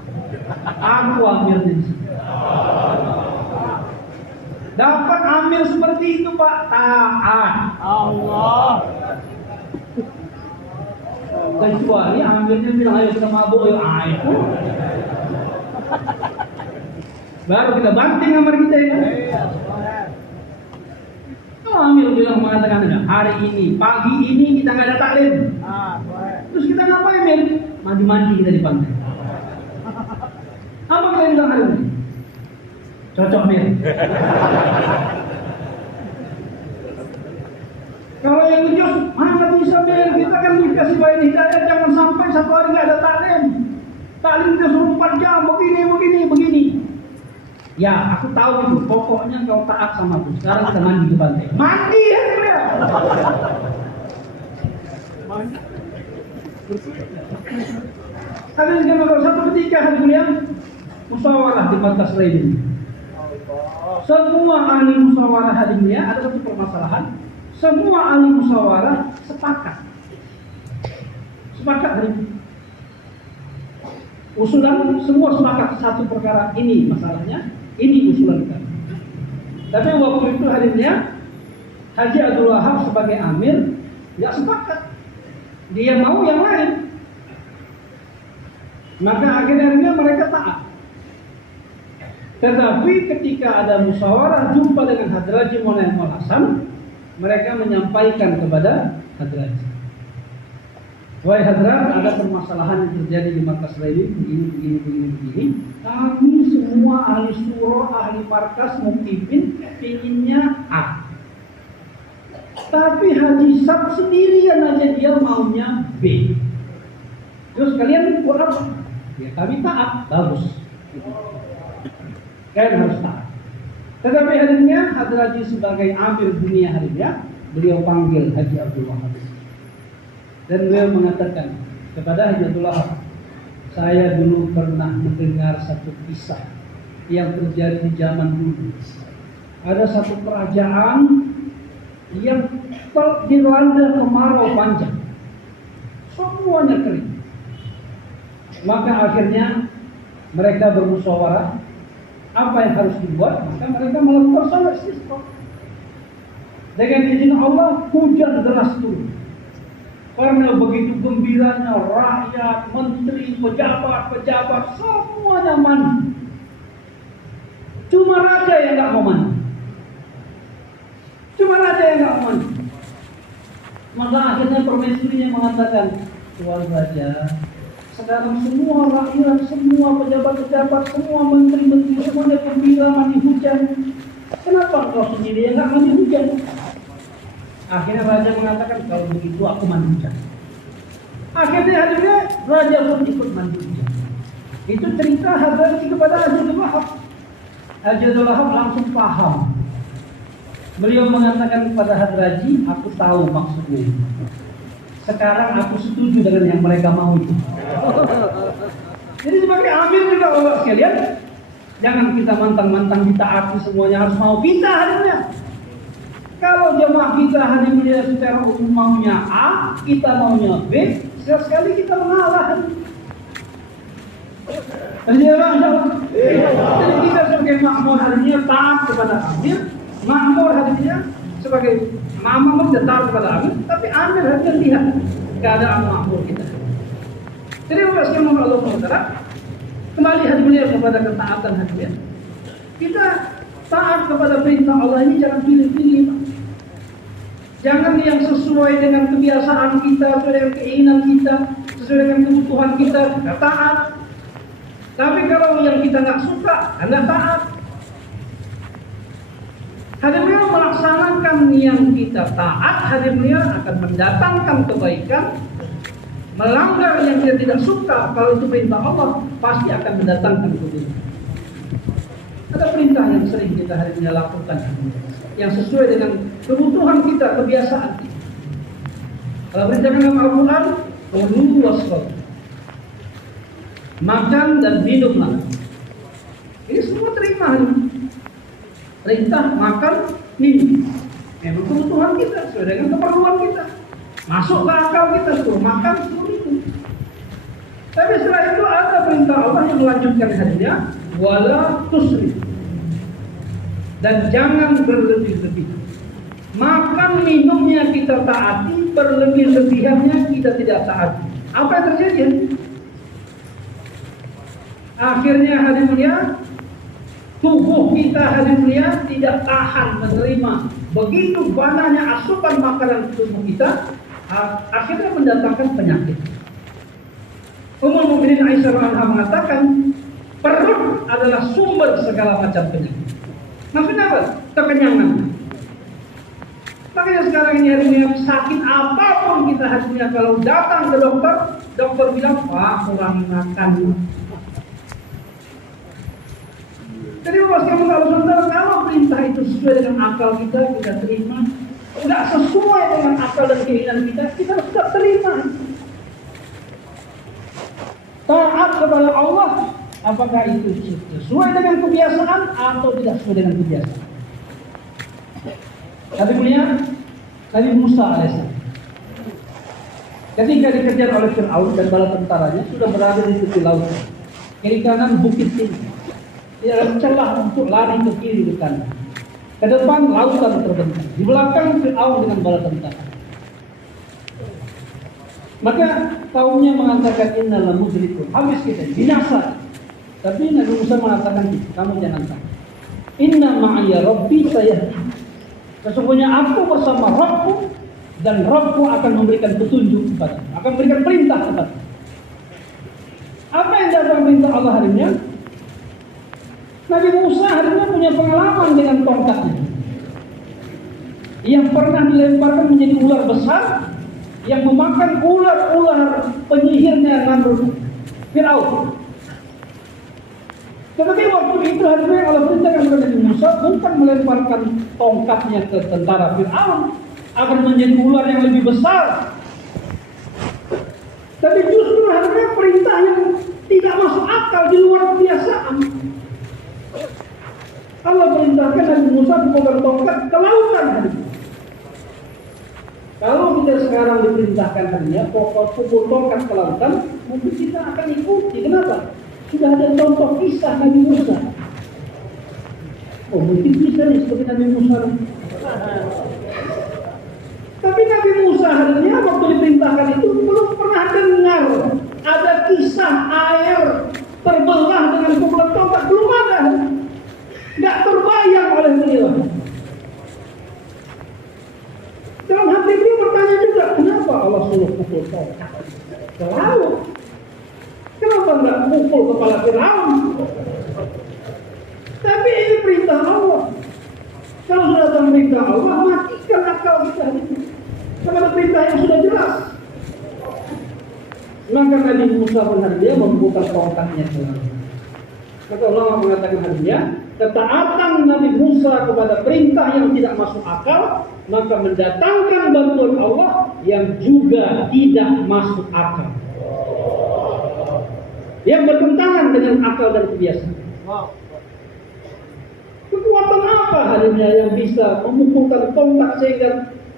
Aku Amir di sini. Dapat Amir seperti itu Pak, taat. Allah. Kecuali Amirnya bilang ayo kita mabuk, ayo. Baru kita banting kamar kita ya. Kalau Amir bilang mengatakan hari ini, pagi ini kita nggak ada taklim. Terus kita ngapain Mir? Mandi-mandi kita di pantai. Apa kita bilang hari ini? Cocok Mir. Kalau yang ngejos, mana bisa Mir? Kita kan dikasih bayi hidayah, jangan sampai satu hari nggak ada taklim. Taklim kita suruh 4 jam, begini. Ya, aku tahu itu. Pokoknya kau taat sama aku. Sekarang kita mandi di pantai. Mandi ya Mir. Ada yang kalau satu ketika hari kuliah musyawarah di Pantas Lain. Semua ahli musyawarah hari ini ada satu permasalahan. Semua ahli musyawarah sepakat hari ini. Usulan semua sepakat satu perkara ini masalahnya, ini usulan kita. Tapi waktu itu hari ini Haji Abdul Wahab sebagai amir nggak sepakat. Dia mau yang lain. Maka akhirnya mereka taat. Tetapi ketika ada musyawarah jumpa dengan Hadraji Monaim Al-Hasan, mereka menyampaikan kepada Hadraji, wahai Hadrat, ada permasalahan yang terjadi di markas ini, begini. Kami semua ahli surah, ahli markas, muktifin, inginnya A. Tapi Haji Sab sendirian aja dia maunya B. Terus kalian buat apa? Ya kami taat, bagus. Kalian harus taat. Tetapi akhirnya Hadraji sebagai amir dunia harinya, beliau panggil Haji Abdul Wahab. Dan beliau mengatakan kepada Haji Abdul Wahab, saya dulu pernah mendengar satu kisah yang terjadi di zaman dulu. Ada satu kerajaan yang dilanda kemarau panjang, semuanya kering. Maka akhirnya mereka bermusyawarah apa yang harus dibuat. Maka mereka melakukan salat istisqa. Dengan izin Allah hujan deras turun. Karena begitu gembiranya rakyat, menteri, pejabat semuanya mandi. Cuma raja yang nggak mau mandi. Maka akhirnya permaisurinya mengatakan, Tuan Raja, sekarang semua rakyat, semua pejabat-pejabat, semua menteri-menteri, semuanya gembira mandi hujan. Kenapa kau sendiri yang nggak mandi hujan? Akhirnya raja mengatakan, kalau begitu aku mandi hujan. Akhirnya raja pun ikut mandi hujan. Itu cerita Hadraji kepada Haji Abdul Wahab. Haji Abdul Wahab langsung paham. Beliau mengatakan kepada Hadraji, aku tahu maksudnya. Sekarang aku setuju dengan yang mereka mau itu. Jadi sebagai amir juga Allah sekalian, jangan kita mantang-mantang ditaati semuanya harus mau kita hadirnya. Kalau jemaah kita hadirnya secara umum maunya A, kita maunya B, sekali kita mengalah. Jadi kita sebagai makmur hadirnya taat kepada amir, makmur hadirnya sebagai makmur taat kepada amir, tapi amir hadirnya lihat keadaan makmur kita. Jadi Rasulullah Allah Taala kembali hadirnya kepada ketaatan hadirnya. Kita taat kepada perintah Allah ini jangan pilih-pilih. Jangan yang sesuai dengan kebiasaan kita, sesuai dengan keinginan kita, sesuai dengan kebutuhan kita taat. Tapi kalau yang kita nggak suka, Anda taat. Hadirnya melaksanakan yang kita taat, hadirnya akan mendatangkan kebaikan. Melanggar yang kita tidak suka, kalau itu perintah Allah, pasti akan mendatangkan keburukan. Ada perintah yang sering kita hadirnya lakukan, yang sesuai dengan kebutuhan kita, kebiasaan kita. Kalau perintah dalam Al-Quran, qulu washrab, makan dan minumlah. Ini semua terima. Perintah makan, minum. Memang kebutuhan kita, sesuai dengan keperluan kita. Masuk ke akal kita, suruh makan, suruh minum. Tapi setelah itu ada perintah Allah yang melanjutkan hadisnya, wala tusrif. Dan jangan berlebih-lebih. Makan minumnya kita taati, berlebih-lebihannya kita tidak taati. Apa yang terjadi? Akhirnya hadirnya tubuh kita hadirnya tidak tahan menerima begitu banyaknya asupan makanan ke tubuh kita, akhirnya mendatangkan penyakit. Ummul Mukminin Aisyah radhiyallahu anha mengatakan perut adalah sumber segala macam penyakit. Maksudnya apa? Kekenyangan. Makanya sekarang ini harinya sakit apapun kita hasilnya, kalau datang ke dokter, dokter bilang, wah kurang makan. Jadi kalau perintah itu sesuai dengan akal kita terima. Tidak sesuai dengan akal dan keinginan kita harus tetap terima. Taat kepada Allah, apakah itu sesuai dengan kebiasaan atau tidak sesuai dengan kebiasaan? Nabi mulia Nabi Musa alaihissalam ketika dikejar oleh Fir'aun dan bala tentaranya sudah berada di tepi laut, kiri kanan bukit tinggi, tidak ada celah untuk lari ke kiri ke kanan. Ke depan lautan terbentang, di belakang Fir'aun dengan bala tentara. Maka kaumnya mengatakan innal mudrikun, habis kita binasa. Tapi Nabi Musa mengatakan, kamu jangan takut. Inna ma'aya rabbi sayahdi. Sesungguhnya aku bersama Rabbku, dan Rabbku akan memberikan petunjuk kepada, akan memberikan perintah kepada. Apa yang datang perintah Allah hari ini? Nabi Musa hari ini punya pengalaman dengan tongkatnya, yang pernah dilemparkan menjadi ular besar, yang memakan ular-ular penyihirnya Namrud, Firaun. Tetapi waktu itu hari ini Allah perintahkan kepada Nabi Musa bukan melemparkan tongkatnya ke tentara Firaun, akan menjadi ular yang lebih besar. Tapi justru hari ini perintah yang tidak masuk akal, di luar kebiasaan. Allah perintahkan Nabi Musa membawa tongkat ke lautan. Kalau kita sekarang diperintahkan hanya pukul tongkat ke lautan, mungkin kita akan ikuti. Kenapa? Sudah ada contoh kisah Nabi Musa. Oh, mungkin bisa nih seperti Nabi Musa. Tapi Nabi Musa harinya waktu diperintahkan itu belum pernah dengar ada kisah air terbelah dengan pukulan tongkat, belum ada. Nggak terbayang oleh beliau. Dalam hati beliau bertanya juga, kenapa Allah suruh pukul tongkat ke laut? Kenapa nggak pukul kepala Firaun? Tapi ini perintah Allah. Kalau sudah datang perintah Allah, matikan akal kita. Karena perintah yang sudah jelas. Maka Nabi Musa benar dia membuka tongkatnya. Maka Allah mengatakan hadiah, ketaatan Nabi Musa kepada perintah yang tidak masuk akal, maka mendatangkan bantuan Allah yang juga tidak masuk akal, yang bertentangan dengan akal dan kebiasaan. Kekuatan apa harinya yang bisa memukulkan tongkat sehingga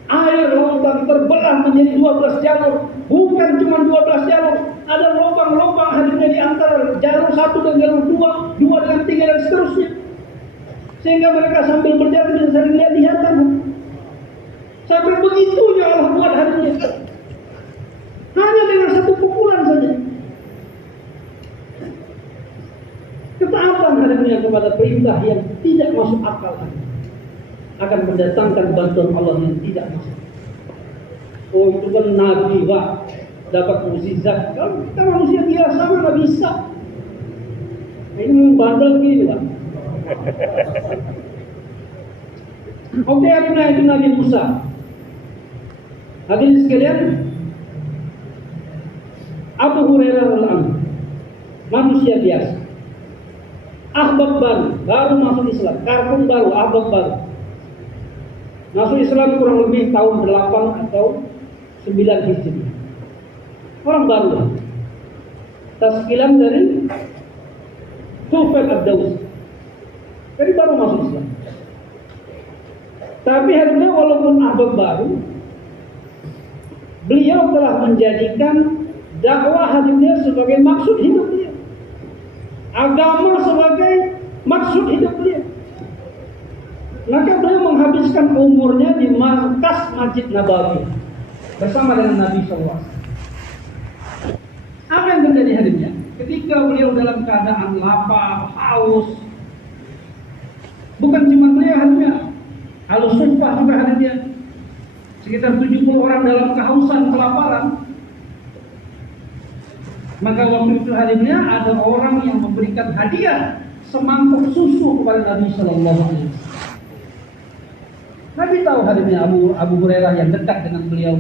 air lautan terbelah menjadi 12 jalur? Bukan cuma 12 jalur, ada lubang-lubang harinya di antara jalur 1 dan jalur 2, 2 dengan 3 dan seterusnya. Sehingga mereka sambil berjalan bisa saling lihat-lihatan. Sampai begitunya Allah buat harinya. Hanya dengan satu pukulan saja. Ketaatan harinya kepada perintah yang tidak masuk akal akan mendatangkan bantuan Allah yang tidak masuk. Oh, itu kan Nabi, Pak, dapat mukjizat. Kalau kita manusia biasa nggak bisa. Ini memang bandel gini, Pak. Oke, itu Nabi Musa. Hadirin sekalian, Abu Hurairah radhiyallahu, manusia biasa, ahbab baru masuk Islam, kartun baru, ahbab baru. Masuk Islam kurang lebih tahun 8 atau 9 Hijriah. Orang baru lah. Taskilan dari Tufail Ad-Dawsi. Jadi baru masuk Islam. Tapi harinya walaupun ahbab baru, beliau telah menjadikan dakwah harinya sebagai maksud hidup dia. Agama sebagai maksud hidup dia. Maka beliau menghabiskan umurnya di markas Masjid Nabawi bersama dengan Nabi SAW. Apa yang terjadi harinya? Ketika beliau dalam keadaan lapar, haus, bukan cuma beliau harinya, Ahlus Suffah juga harinya, sekitar 70 orang dalam kehausan, kelaparan. Maka waktu itu harinya ada orang yang memberikan hadiah semangkuk susu kepada Nabi Sallallahu Alaihi Wasallam. Nabi tahu harinya Abu Hurairah yang dekat dengan beliau,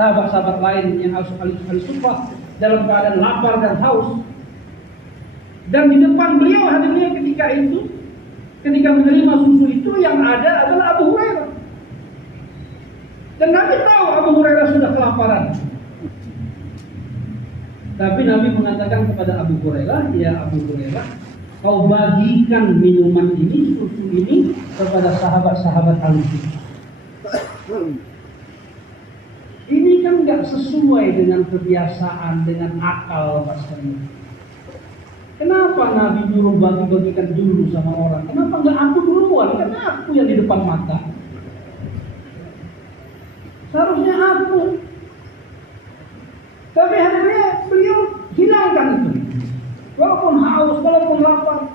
sahabat-sahabat lain yang Al-Suffah dalam keadaan lapar dan haus. Dan di depan beliau harinya ketika menerima susu itu yang ada adalah Abu Hurairah. Dan Nabi tahu Abu Hurairah sudah kelaparan. Tapi Nabi mengatakan kepada Abu Hurairah, ya Abu Hurairah, kau bagikan minuman ini, susu ini kepada sahabat-sahabat Al-Suffah. Ini kan nggak sesuai dengan kebiasaan, dengan akal pastinya. Kenapa Nabi nyuruh bagi-bagikan dulu sama orang? Kenapa nggak aku duluan? Kan aku yang di depan mata. Seharusnya aku. Tapi akhirnya beliau hilangkan itu. Walaupun haus, walaupun lapar,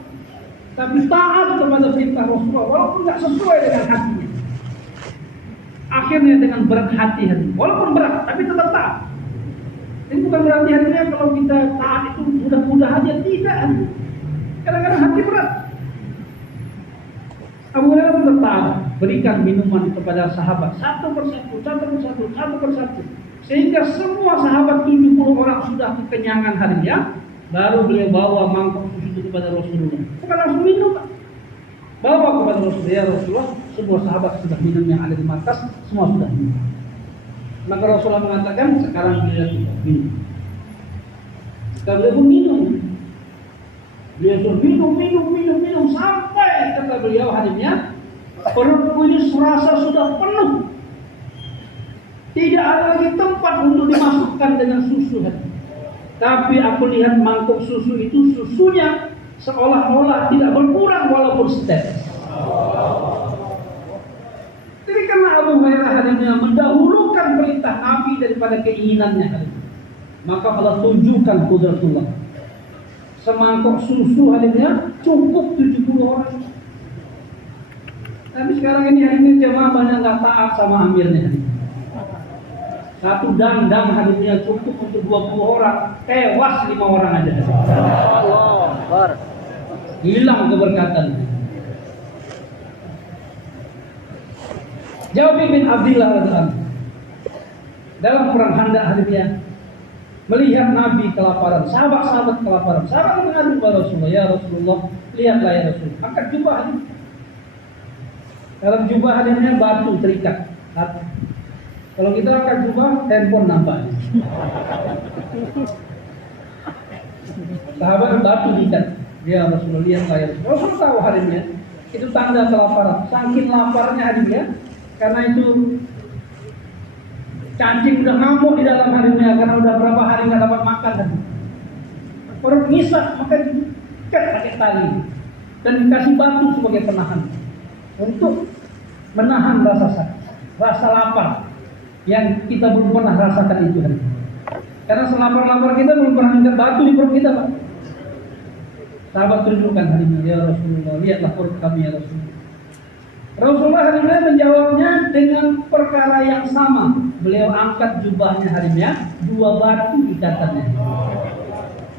tapi taat kepada perintah Rasulullah, walaupun tidak sesuai dengan hatinya. Akhirnya dengan berat hati, walaupun berat, tapi tetap taat. Ini bukan berarti akhirnya kalau kita taat itu mudah-mudah aja, tidak. Kadang-kadang hati berat. Abu Hurairah tetap taat, berikan minuman kepada sahabat satu persatu. Sehingga semua sahabat 70 orang sudah kekenyangan harinya, baru beliau bawa mangkok susu itu kepada Rasulullah. Bukan langsung minum, Pak. Bawa kepada Rasulullah, ya Rasulullah, semua sahabat sudah minum yang ada di markas, semua sudah minum. Maka Rasulullah mengatakan, sekarang beliau tidak minum. Sekarang beliau pun minum. Beliau suruh minum sampai kata beliau hadisnya, perutku ini serasa sudah penuh. Tidak ada lagi tempat untuk dimasukkan dengan susu. Tapi aku lihat mangkuk susu itu susunya seolah-olah tidak berkurang walaupun setetes. Jadi karena Abu Hurairah hadisnya mendahulukan perintah Nabi daripada keinginannya, maka Allah tunjukkan kudratullah. Semangkuk susu hadisnya cukup 70 orang. Tapi sekarang ini hadisnya jemaah banyak nggak taat sama amirnya. Satu dandang hadisnya cukup untuk 20 orang, tewas 5 orang aja. Allah, hilang keberkatan. Jabir bin Abdullah radhiyallahu dalam perang Khandaq hadisnya melihat Nabi kelaparan, sahabat-sahabat kelaparan. Sahabat mengadu kepada Rasulullah, ya Rasulullah, lihatlah ya Rasul, angkat jubah hadis. Dalam jubah hadisnya batu terikat. Kalau kita angkat jubah, handphone nampak. Sahabat batu diikat. Ya Rasulullah, lihatlah ya Rasul. Rasul tahu hadisnya itu tanda kelaparan. Saking laparnya hadisnya, karena itu cacing udah ngamuk di dalam hadisnya karena udah berapa hari nggak dapat makan. Perut ngisak, maka diikat pakai tali dan dikasih batu sebagai penahan untuk menahan rasa sakit, rasa lapar yang kita belum pernah rasakan itu. Karena selapar-lapar kita belum pernah angkat batu di perut kita, Pak. Sahabat tunjukkan hadisnya, ya Rasulullah, lihatlah perut kami ya Rasulullah. Rasulullah hadisnya menjawabnya dengan perkara yang sama. Beliau angkat jubahnya hadisnya, 2 batu ikatannya.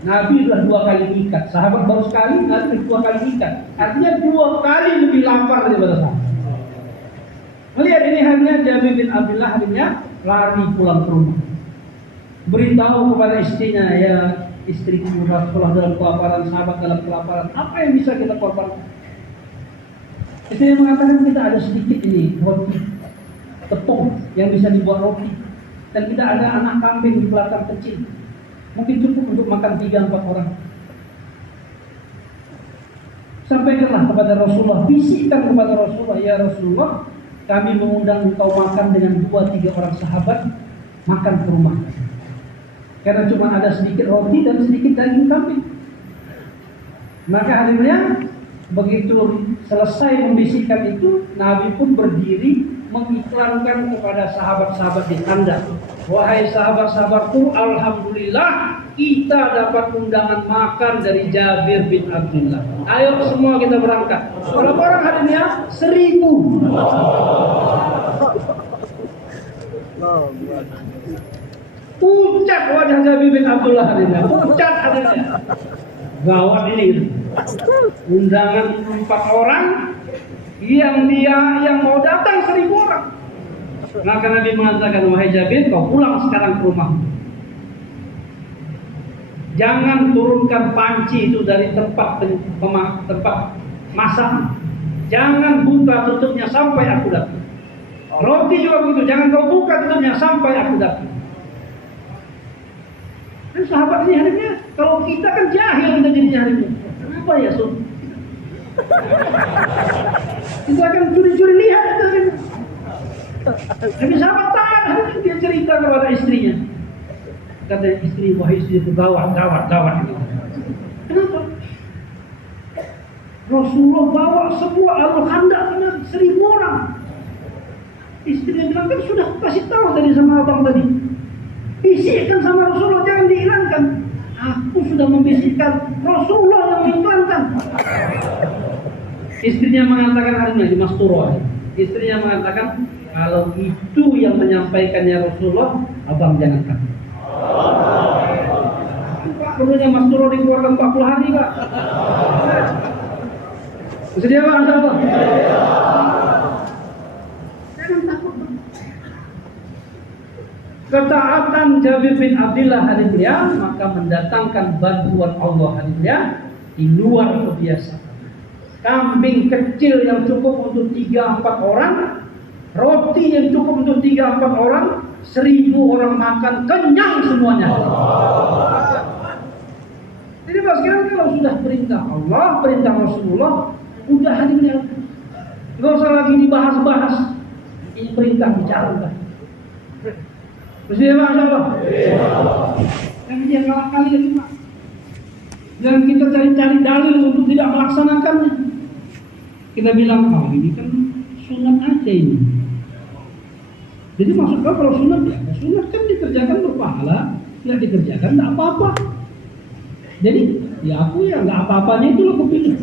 Nabi sudah 2 kali ikat, sahabat baru sekali, Nabi 2 kali ikat. Artinya 2 kali lebih lapar daripada sahabat. Melihat ini hadisnya, Jabir bin Abdullah hadisnya lari pulang ke rumah. Beritahu kepada istrinya, ya istriku Rasulullah dalam kelaparan, sahabat dalam kelaparan, apa yang bisa kita korbankan? Istri mengatakan kita ada sedikit ini roti tepung yang bisa dibuat roti, dan kita ada anak kambing di belakang kecil, mungkin cukup untuk makan 3-4 orang. Sampaikanlah kepada Rasulullah, bisikkan kepada Rasulullah, ya Rasulullah, kami mengundang engkau makan dengan 2-3 orang sahabat, makan ke rumah. Karena cuma ada sedikit roti dan sedikit daging kambing. Maka akhirnya begitu selesai membisikkan itu, Nabi pun berdiri mengiklankan kepada sahabat-sahabat di tanda, wahai sahabat-sahabatku, alhamdulillah kita dapat undangan makan dari Jabir bin Abdullah. Ayo semua kita berangkat. Kalau orang hadisnya 1000. Pucat wajah Jabir bin Abdullah hadisnya, pucat hadisnya. Gawat ini. Undangan 4 orang yang mau datang 1000 orang. Maka Nabi mengatakan, wahai Jabir, kau pulang sekarang ke rumah. Jangan turunkan panci itu dari tempat masak. Jangan buka tutupnya sampai aku datang. Roti juga begitu, jangan kau buka tutupnya sampai aku datang. Dan sahabat ini hadisnya, kalau kita kan jahil kita jadinya hadisnya. Kenapa ya, Sun? Kita akan curi-curi lihat itu. Jadi sahabat taat, dia cerita kepada istrinya. Kata istri, wahai istri itu gawat. Kenapa? Rasulullah bawa semua Al-Khandaq 1000 orang. Istrinya bilang, kan sudah kasih tahu tadi sama abang tadi. Bisikkan sama Rasulullah, jangan diiklankan. Aku sudah membisikkan, Rasulullah yang mengiklankan. Istrinya mengatakan hari ini Mas Turah. Istrinya mengatakan, kalau itu yang menyampaikannya Rasulullah, abang jangan takut. Pak, perlunya Mas Turah dikeluarkan 40 hari, Pak. Bersedia, Pak? Insyaallah. Jangan takut, Pak. Ketaatan Jabir bin Abdullah hadillah maka mendatangkan bantuan Allah hadillah di luar kebiasaan. Kambing kecil yang cukup untuk 3-4 orang, roti yang cukup untuk 3-4 orang, 1000 orang makan kenyang semuanya. Jadi Pak sekarang kalau sudah perintah Allah, perintah Rasulullah, udah hadillah, nggak usah lagi dibahas-bahas. Ini perintah bicara. Mesti ya Pak, insyaallah. Yang dia kalah kali itu Pak. Jangan kita cari-cari dalil untuk tidak melaksanakannya. Kita bilang, oh ini kan sunat aja ini. Jadi maksudnya kalau sunat ya, sunat kan dikerjakan berpahala, tidak dikerjakan tidak apa-apa. Jadi ya aku ya nggak apa-apanya itu loh kepilih.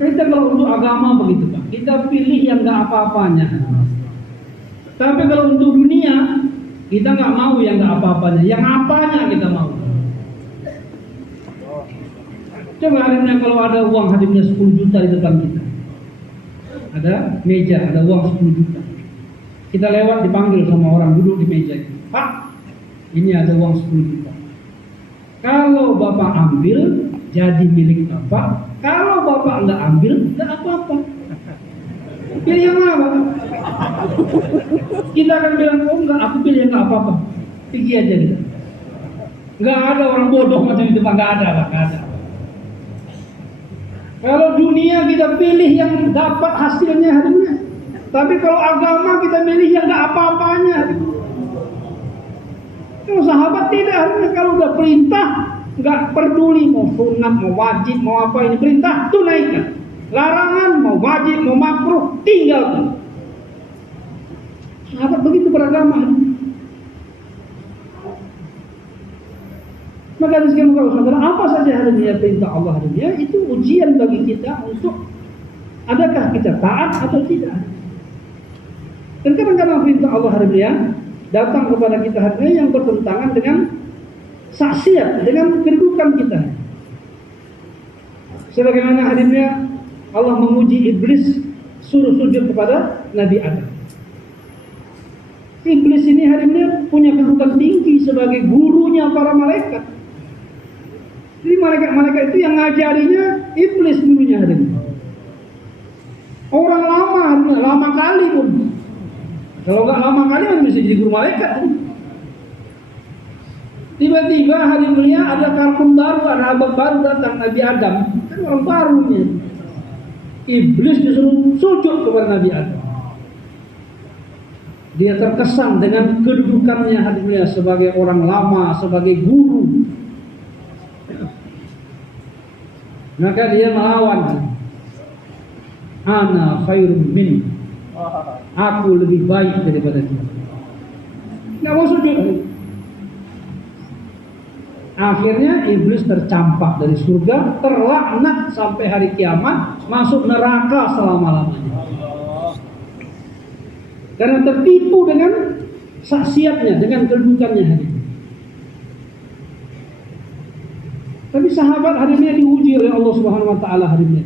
Kita kalau untuk agama begitu Pak, kita pilih yang nggak apa-apanya. Tapi kalau untuk dunia, kita nggak mau yang nggak apa-apanya, yang apanya kita mau. Coba hadimnya kalau ada uang hadimnya 10 juta di depan kita, ada meja, ada uang 10 juta. Kita lewat dipanggil sama orang duduk di meja itu, Pak, ini ada uang 10 juta. Kalau Bapak ambil, jadi milik Bapak. Kalau Bapak nggak ambil, nggak apa-apa. Pilih yang apa? Kita akan bilang, oh enggak, aku pilih yang nggak apa-apa. Pergi aja gitu. Nggak ada orang bodoh macam itu Pak, nggak ada Pak, nggak ada. Kalau dunia kita pilih yang dapat hasilnya hadimnya. Tapi kalau agama kita pilih yang nggak apa-apanya. Kalau sahabat tidak, hadimnya kalau udah perintah nggak peduli mau sunat, mau wajib, mau apa, ini perintah tunaikan. Larangan mau wajib, mau makruh tinggalkan. Sahabat begitu beragama. Maka sekarang kalau saudara apa saja hadimnya perintah Allah hadimnya itu ujian bagi kita untuk adakah kita taat atau tidak. Dan kadang-kadang perintah Allah hadimnya datang kepada kita hadimnya yang bertentangan dengan saksiat, dengan kedudukan kita. Sebagaimana hadimnya Allah menguji iblis suruh sujud kepada Nabi Adam. Iblis ini hadimnya punya kedudukan tinggi sebagai gurunya para malaikat. Jadi malaikat-malaikat itu yang ngajarinya iblis dulunya hadimnya. Orang lama kali pun. Kalau nggak lama kali kan bisa jadi guru malaikat. Tiba-tiba hari mulia ada kartun baru, ada abang baru datang, Nabi Adam. Kan orang barunya. Iblis disuruh sujud kepada Nabi Adam. Dia terkesan dengan kedudukannya hari mulia sebagai orang lama, sebagai guru. Maka dia melawan. Ana khairun min. Aku lebih baik daripada dia. Nggak mau sujud. Akhirnya iblis tercampak dari surga, terlaknat sampai hari kiamat, masuk neraka selama-lamanya. Karena tertipu dengan saksiatnya, dengan kedudukannya hari ini. Tapi sahabat hari ini diuji oleh Allah Subhanahu Wa Taala hari ini.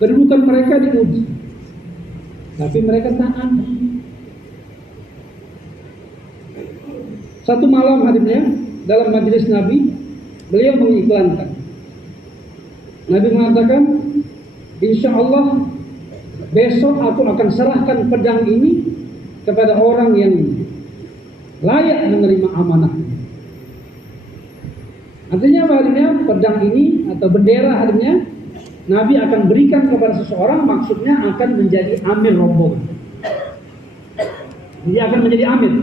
Kedudukan mereka diuji, tapi mereka taat. Satu malam hadimnya dalam majelis Nabi, beliau mengiklankan. Nabi mengatakan, insya Allah besok aku akan serahkan pedang ini kepada orang yang layak menerima amanah. Artinya apa hadimnya? Pedang ini atau bendera hadimnya Nabi akan berikan kepada seseorang, maksudnya akan menjadi amir rombongan. Dia akan menjadi amir.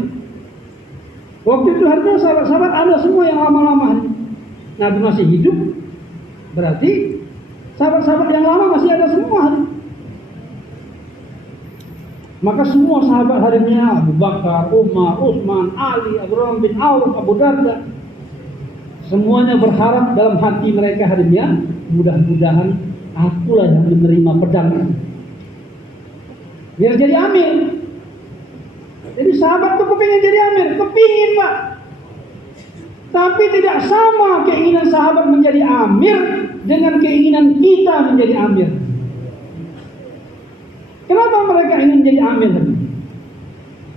Waktu itu harusnya sahabat-sahabat ada semua yang lama-lama. Nabi masih hidup, berarti sahabat-sahabat yang lama masih ada semua. Maka semua sahabat hadimnya, Abu Bakar, Umar, Utsman, Ali, Abdurrahman bin Auf, Abu Darda, semuanya berharap dalam hati mereka hadimnya, mudah-mudahan akulah yang menerima pedang biar jadi amir. Jadi sahabat tuh kepingin jadi amir, kepingin Pak. Tapi tidak sama keinginan sahabat menjadi amir dengan keinginan kita menjadi amir. Kenapa mereka ingin jadi amir?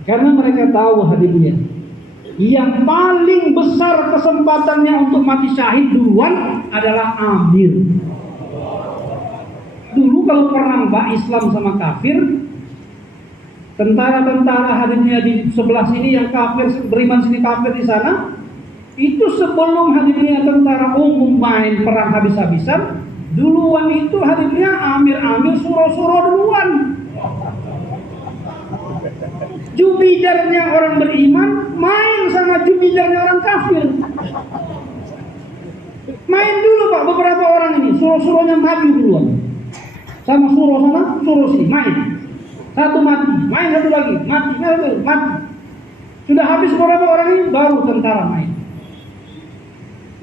Karena mereka tahu hadimnya, yang paling besar kesempatannya untuk mati syahid duluan adalah amir. Dulu kalau perang Pak, Islam sama kafir, tentara-tentara hadirnya di sebelah sini yang kafir, beriman sini kafir di sana, itu sebelum hadirnya tentara umum main perang habis-habisan, duluan itu hadirnya amir-amir suruh-suruh duluan. Jubidarnya orang beriman main sama jubidarnya orang kafir. Main dulu Pak, beberapa orang ini suruh-suruhnya maju duluan. Sama suruh sana, suruh sini, main. Satu mati, main satu lagi, mati. Sudah habis beberapa orang ini, baru tentara main.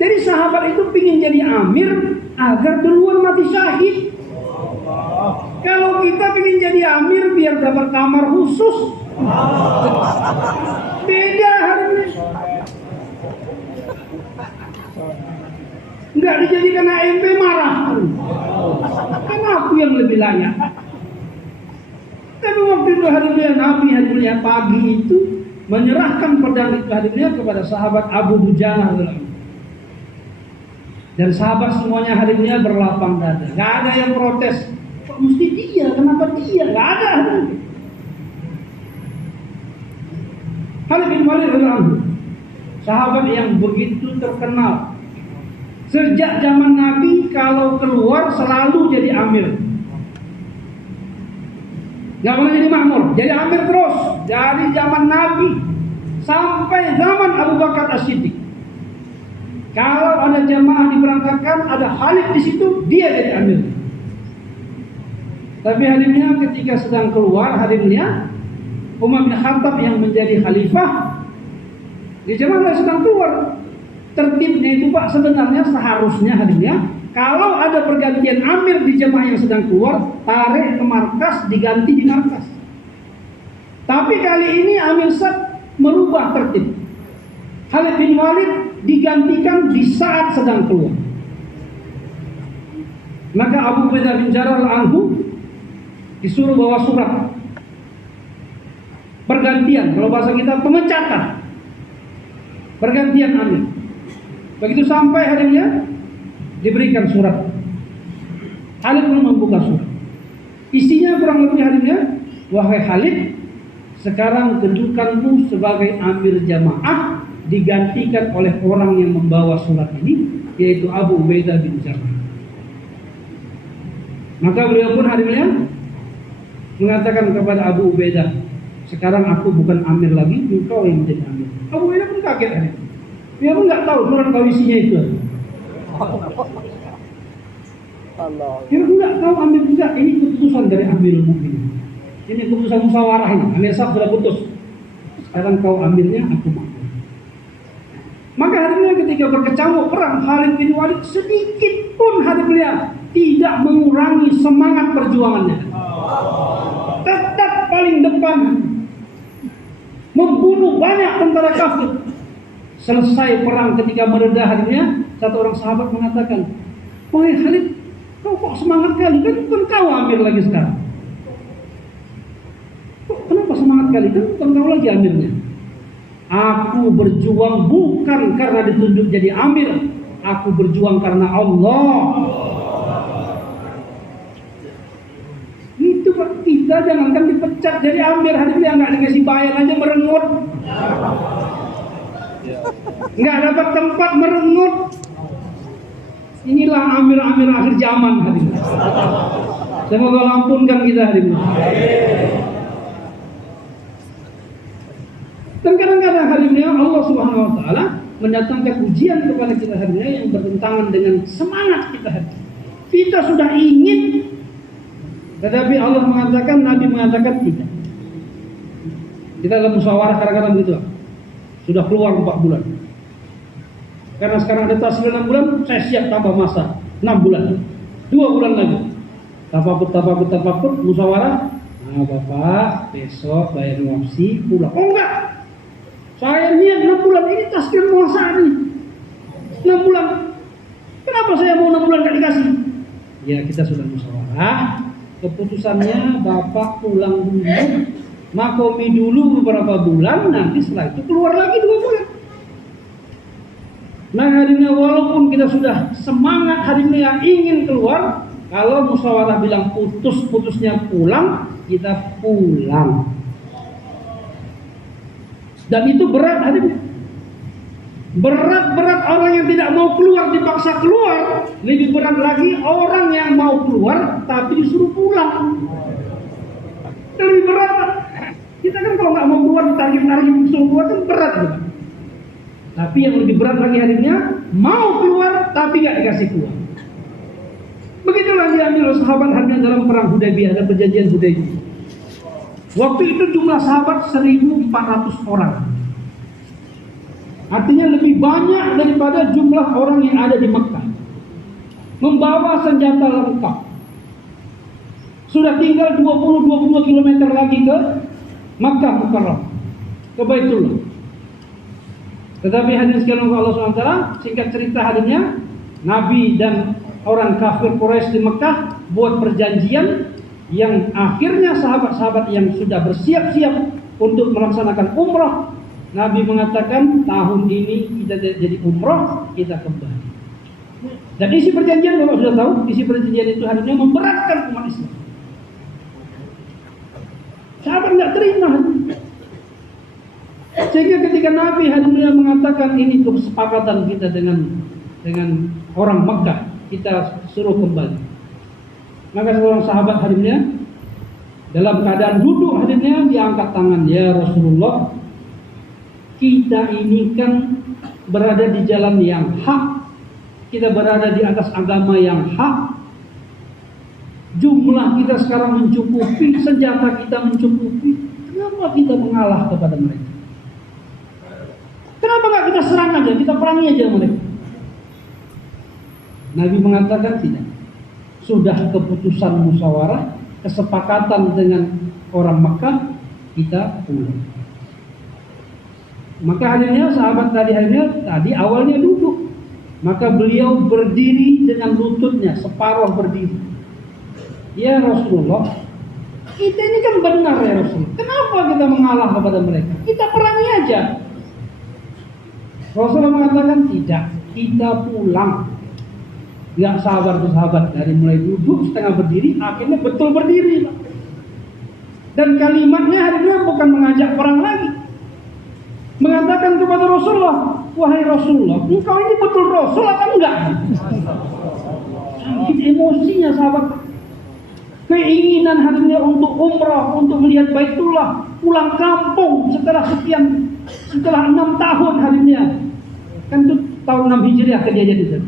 Jadi sahabat itu pingin jadi amir agar duluan mati syahid. Kalau kita pingin jadi amir biar dapat kamar khusus, beda hari ini. Enggak dijadikan AMP marah. Kan aku yang lebih layak. Tapi waktu itu hadimnya Nabi hadimnya pagi itu menyerahkan pedang itu hadimnya kepada sahabat Abu Dujana. Dan sahabat semuanya hadimnya berlapang dada. Gak ada yang protes. Kok mesti dia? Kenapa dia? Gak ada hadimnya. Khalid bin Walid radhiyallahu, sahabat yang begitu terkenal. Sejak zaman Nabi kalau keluar selalu jadi amir. Gak pernah jadi makmur, jadi amir terus. Dari zaman Nabi sampai zaman Abu Bakar As-Siddiq. Kalau ada jamaah diberangkatkan, ada Khalid di situ, dia jadi amir. Tapi hadimnya ketika sedang keluar, hadimnya Umar bin Khattab yang menjadi khalifah, di jamaah sedang keluar. Tertibnya itu Pak sebenarnya seharusnya hadimnya, kalau ada pergantian amir di jemaah yang sedang keluar, tarik ke markas, diganti di markas. Tapi kali ini Amir Sa'd merubah tertib. Khalid bin Walid digantikan di saat sedang keluar. Maka Abu Ubaidah bin Jarrah al-Anhu disuruh bawa surat pergantian, kalau bahasa kita pemecatan, pergantian amir. Begitu sampai harinya diberikan surat. Khalid pun membuka surat. Isinya kurang lebih harinya, wahai Khalid, sekarang kedudukanmu sebagai amir jamaah digantikan oleh orang yang membawa surat ini, yaitu Abu Ubaidah bin Jarrah. Maka beliau pun harinya mengatakan kepada Abu Ubaidah, sekarang aku bukan amir lagi, engkau yang menjadi amir. Abu Ubaidah pun kaget hari. Dia pun nggak tahu surat isinya itu. Dia pun nggak tahu amir juga. Ini keputusan dari Amirul Mukminin. Ini keputusan musyawarah ini. Amir Sa'd sudah putus. Sekarang kau amirnya, aku mau. Maka harinya ketika berkecamuk perang, Khalid bin Walid sedikit pun hadimnya tidak mengurangi semangat perjuangannya. Tetap paling depan, membunuh banyak tentara kafir. Selesai perang, ketika mereda hadimnya, satu orang sahabat mengatakan, wahai Khalid, kau kok semangat kali? Kan bukan kau amir lagi sekarang. Kok kenapa semangat kali? Kan bukan kau lagi amirnya. Aku berjuang bukan karena ditunjuk jadi amir, aku berjuang karena Allah. Itu Pak, kita jangankan dipecat jadi amir, hadimnya nggak dikasih bayar aja merengut. Nggak dapat tempat merengut. Inilah amir-amir akhir zaman hadirin. Semoga Allah ampunkan kita hadirin. Dan kadang-kadang hadirin Allah Subhanahu wa taala mendatangkan ujian kepada kita hadirin yang bertentangan dengan semangat kita hadirin. Kita sudah ingin, tetapi Allah mengatakan, Nabi mengatakan tidak. Kita dalam musyawarah kadang-kadang begitu. Sudah keluar 4 bulan. Karena sekarang ada tahsil 6 bulan, saya siap tambah masa 6 bulan. 2 bulan lagi. Tafakut, musyawarah. Nah Bapak, besok bayar wafsi, pulang. Oh enggak, saya niat 6 bulan, ini tahsil masa ini 6 bulan. Kenapa saya mau 6 bulan gak dikasih? Ya kita sudah musyawarah. Keputusannya Bapak pulang dulu, makomi dulu beberapa bulan, nanti setelah itu keluar lagi 2 bulan. Nah hadirin, walaupun kita sudah semangat hadirin ingin keluar, kalau musyawarah bilang putusnya pulang, kita pulang. Dan itu berat hadirin. Berat orang yang tidak mau keluar dipaksa keluar. Lebih berat lagi orang yang mau keluar tapi disuruh pulang. Lebih berat. Kita kan kalau nggak mau keluar ditarik disuruh keluar kan berat. Tapi yang lebih berat lagi harinya mau keluar tapi nggak dikasih keluar. Begitulah diambil oleh sahabat harinya dalam perang Hudaybiyah dan perjanjian Hudaybiyah. Waktu itu jumlah sahabat 1.400 orang. Artinya lebih banyak daripada jumlah orang yang ada di Mekah. Membawa senjata lengkap. Sudah tinggal 20-22 km lagi ke Makkah Mukarramah, ke Baitullah. Tetapi hadirin sekalian Allah SWT, singkat cerita hadirinnya, Nabi dan orang kafir Quraisy di Mekah buat perjanjian yang akhirnya sahabat-sahabat yang sudah bersiap-siap untuk melaksanakan umrah, Nabi mengatakan tahun ini kita jadi umrah, kita kembali. Dan isi perjanjian Bapak sudah tahu, isi perjanjian itu hanya memberatkan umat Islam. Sahabat nggak terima. Sehingga ketika Nabi hanya mengatakan ini kesepakatan kita dengan orang Mekah, kita suruh kembali. Maka seorang sahabat hadirnya dalam keadaan duduk hadirnya diangkat tangan, ya Rasulullah, kita ini kan berada di jalan yang hak, kita berada di atas agama yang hak. Jumlah kita sekarang mencukupi, senjata kita mencukupi. Kenapa kita mengalah kepada mereka? Kenapa nggak kita serang aja, kita perangi aja mereka? Nabi mengatakan tidak. Sudah keputusan musyawarah, kesepakatan dengan orang Mekah, kita pulang. Maka akhirnya sahabat tadi awalnya duduk. Maka beliau berdiri dengan lututnya separuh berdiri. Ya Rasulullah, kita ini kan benar ya Rasulullah. Kenapa kita mengalah kepada mereka? Kita perangi aja. Rasulullah mengatakan tidak, kita pulang. Gak sabar tuh sahabat, dari mulai duduk setengah berdiri, akhirnya betul berdiri. Dan kalimatnya akhirnya bukan mengajak perang lagi, mengatakan kepada Rasulullah, wahai Rasulullah, engkau ini betul Rasul atau enggak? Sakit emosinya sahabat. Keinginan hatinya untuk umrah, untuk melihat Baitullah, pulang kampung setelah 6 tahun harinya. Kan itu tahun 6 Hijriah kejadian itu.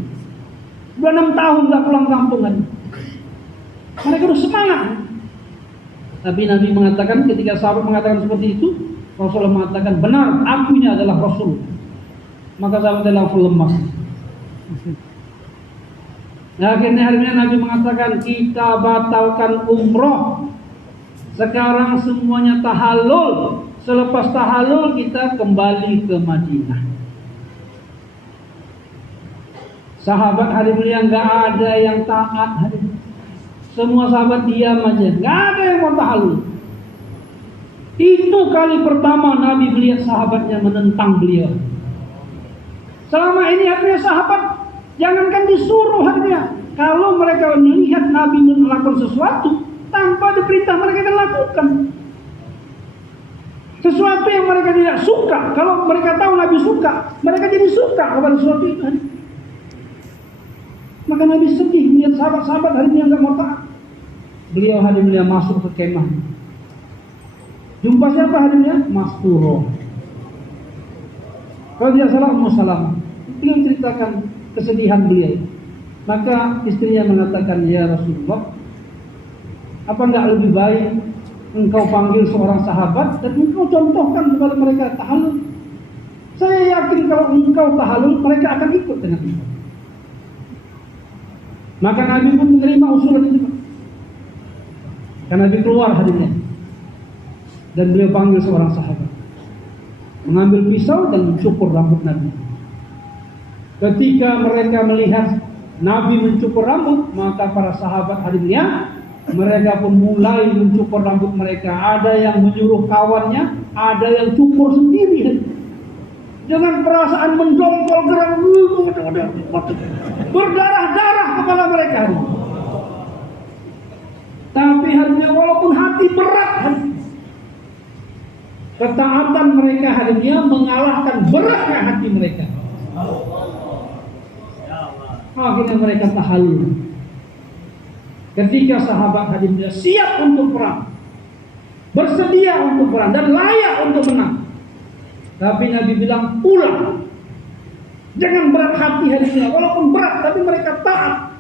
Sudah 6 tahun gak pulang kampung kan. Mereka udah semangat. Tapi Nabi mengatakan, ketika sahabat mengatakan seperti itu, Rasulullah mengatakan, benar, aku ini adalah Rasul. Maka sahabatnya langsung lemas. Nah, akhirnya Nabi mengatakan, kita batalkan umroh. Sekarang semuanya tahallul. Selepas tahallul kita kembali ke Madinah. Sahabat hadirin nggak ada yang taat hadirin. Semua sahabat diam aja, nggak ada yang mau tahallul. Itu kali pertama Nabi melihat sahabatnya menentang beliau. Selama ini artinya sahabat jangankan disuruh hadirin, kalau mereka melihat Nabi melakukan sesuatu tanpa diperintah mereka akan lakukan. Sesuatu yang mereka tidak suka, kalau mereka tahu Nabi suka, mereka jadi suka kepada sesuatu itu. Maka Nabi sedih melihat sahabat-sahabat hari ini yang nggak mau taat. Beliau hadirnya masuk ke kemah. Jumpa siapa hadirnya? Masturo. Kalau tidak salah Ummu Salamah. Beliau ceritakan kesedihan beliau. Maka istrinya mengatakan, ya Rasulullah, apa nggak lebih baik engkau panggil seorang sahabat dan engkau contohkan kepada mereka tahallul. Saya yakin kalau engkau tahallul, mereka akan ikut dengan engkau. Maka Nabi pun menerima usulan itu. Karena Nabi keluar hadirnya dan beliau panggil seorang sahabat, mengambil pisau dan mencukur rambut Nabi. Ketika mereka melihat Nabi mencukur rambut, maka para sahabat hadirnya mereka pun mulai mencukur rambut mereka. Ada yang menyuruh kawannya, ada yang cukur sendiri dengan perasaan menjongkol gerak, berdarah-darah kepala mereka. Tapi hadirnya walaupun hati berat, ketaatan mereka hadirnya mengalahkan beratnya hati mereka. Akhirnya mereka tahallul. Ketika sahabat hadirnya siap untuk perang, bersedia untuk perang dan layak untuk menang, tapi Nabi bilang pulang, jangan berat hati hadirnya. Walaupun berat, tapi mereka taat.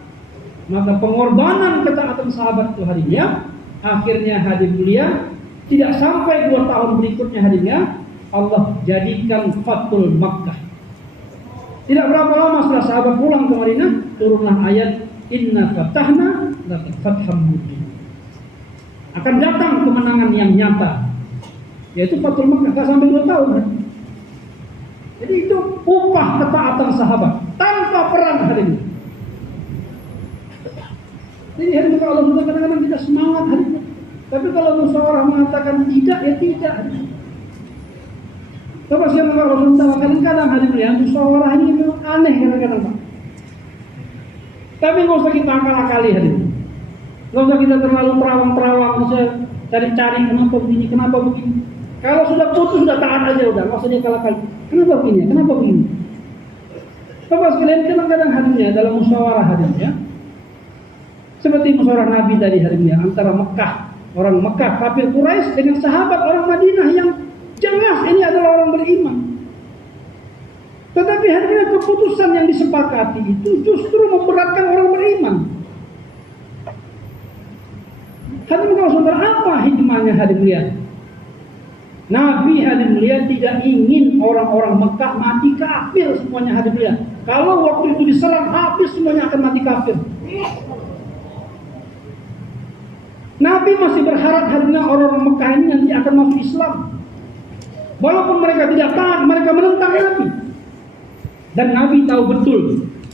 Maka pengorbanan ketaatan sahabat itu hadirnya, akhirnya hadir mulia. Tidak sampai 2 tahun berikutnya hadirnya Allah jadikan Fathul Makkah. Tidak berapa lama setelah sahabat pulang ke Madinah, turunlah ayat Inna fatahna laka fatham mubin. Akan datang kemenangan yang nyata, yaitu Fathul Makkah. Tidak sampai 2 tahun. Jadi itu upah ketaatan sahabat tanpa perang hadirnya. Jadi hari ini Allah sudah kadang-kadang kita semangat hari ini. Tapi kalau musyawarah mengatakan tidak, ya tidak. Coba siapa Allah SWT kadang-kadang hari ini ya, musyawarah ini memang aneh kadang-kadang Pak. Tapi nggak usah kita akal-akali hari ini. Nggak usah kita terlalu perawang-perawang, bisa cari-cari kenapa begini. Kalau sudah putus sudah taat aja udah, nggak usah dia akal-akali. Kenapa begini? Coba sekalian kadang-kadang harinya dalam musyawarah harinya. Seperti musyawarah Nabi tadi hari ini antara Mekah, orang Mekah kafir Quraisy dengan sahabat orang Madinah yang jelas ini adalah orang beriman. Tetapi hari ini keputusan yang disepakati itu justru memberatkan orang beriman. Hadirin kalau saudara, apa hikmahnya hadirin lihat? Nabi hadirin lihat tidak ingin orang-orang Mekah mati kafir semuanya hadirin lihat. Kalau waktu itu diserang habis semuanya akan mati kafir. Nabi masih berharap hadirin orang-orang Mekah ini nanti akan masuk Islam. Walaupun mereka tidak taat, mereka menentang Nabi. Dan Nabi tahu betul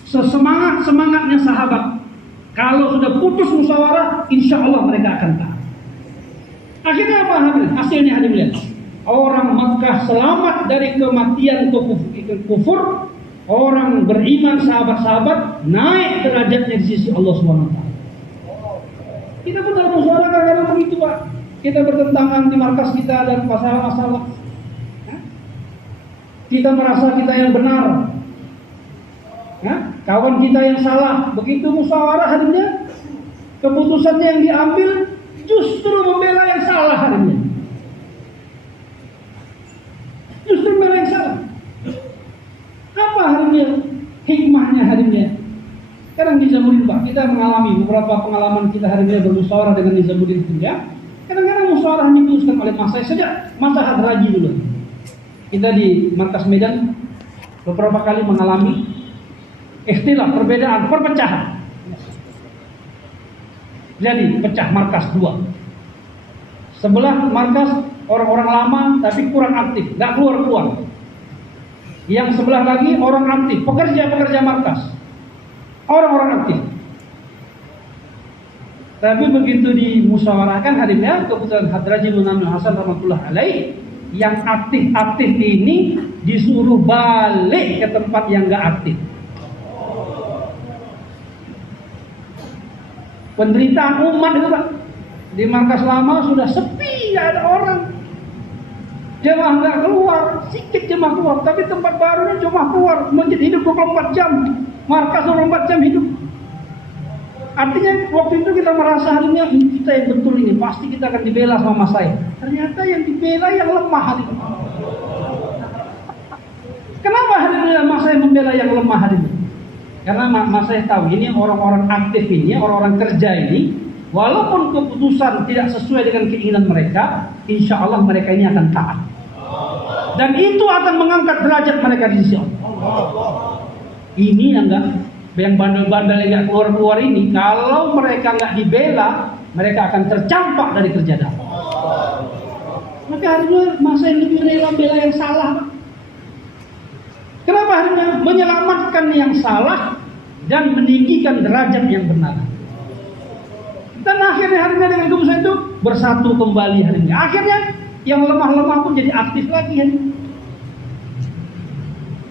sesemangat-semangatnya sahabat, kalau sudah putus musyawarah, insya Allah mereka akan taat. Akhirnya apa hadirin? Hasilnya hadirin lihat. Orang Makkah selamat dari kematian kufur. Orang beriman sahabat-sahabat naik derajatnya di sisi Allah SWT. Kita pun dalam musyawarah kadang-kadang begitu Pak. Kita bertentangan di markas kita dan masalah-masalah. Kita merasa kita yang benar. Kawan kita yang salah. Begitu musyawarah hadirnya, keputusannya yang diambil justru membela yang salah hadirnya. Justru membela yang salah. Apa hadirnya? Hikmahnya hadirnya. Sekarang Nizamuddin Pak, kita mengalami beberapa pengalaman kita hadirnya bermusyawarah dengan Nizamuddin ya. Kadang-kadang musyawarah diputuskan oleh masa sejak masa Hadraji dulu. Kita di markas Medan beberapa kali mengalami ikhtilaf, perbedaan, perpecahan. Jadi pecah markas 2. Sebelah markas orang-orang lama tapi kurang aktif, nggak keluar. Yang sebelah lagi orang aktif, pekerja markas, orang-orang aktif. Tapi begitu dimusyawarahkan hadirnya keputusan Hadraji Munamil Hasan rahmatullah alaih, yang aktif-aktif ini disuruh balik ke tempat yang nggak aktif. Penderitaan umat itu Pak, di markas lama sudah sepi, nggak ada orang, jemaah nggak keluar, sedikit jemaah keluar, tapi tempat barunya jemaah keluar, masjid hidup 24 jam, markas 24 jam hidup. Artinya waktu itu kita merasa harinya kita yang betul ini, pasti kita akan dibela sama Mas saya. Ternyata yang dibela yang lemah hari ini. Kenapa hari ini Mas saya membela yang lemah hari ini? Karena Mas saya tahu ini orang-orang aktif ini, orang-orang kerja ini walaupun keputusan tidak sesuai dengan keinginan mereka, insya Allah mereka ini akan taat. Dan itu akan mengangkat derajat mereka di sisi Allah. Ini yang bandel-bandel yang nggak keluar-keluar ini, kalau mereka nggak dibela, mereka akan tercampak dari kerja dakwah. Maka harusnya masa yang lebih rela bela yang salah. Kenapa harusnya menyelamatkan yang salah dan meninggikan derajat yang benar? Dan akhirnya hari ini dengan keputusan itu bersatu kembali hari ini. Akhirnya yang lemah-lemah pun jadi aktif lagi hari ini.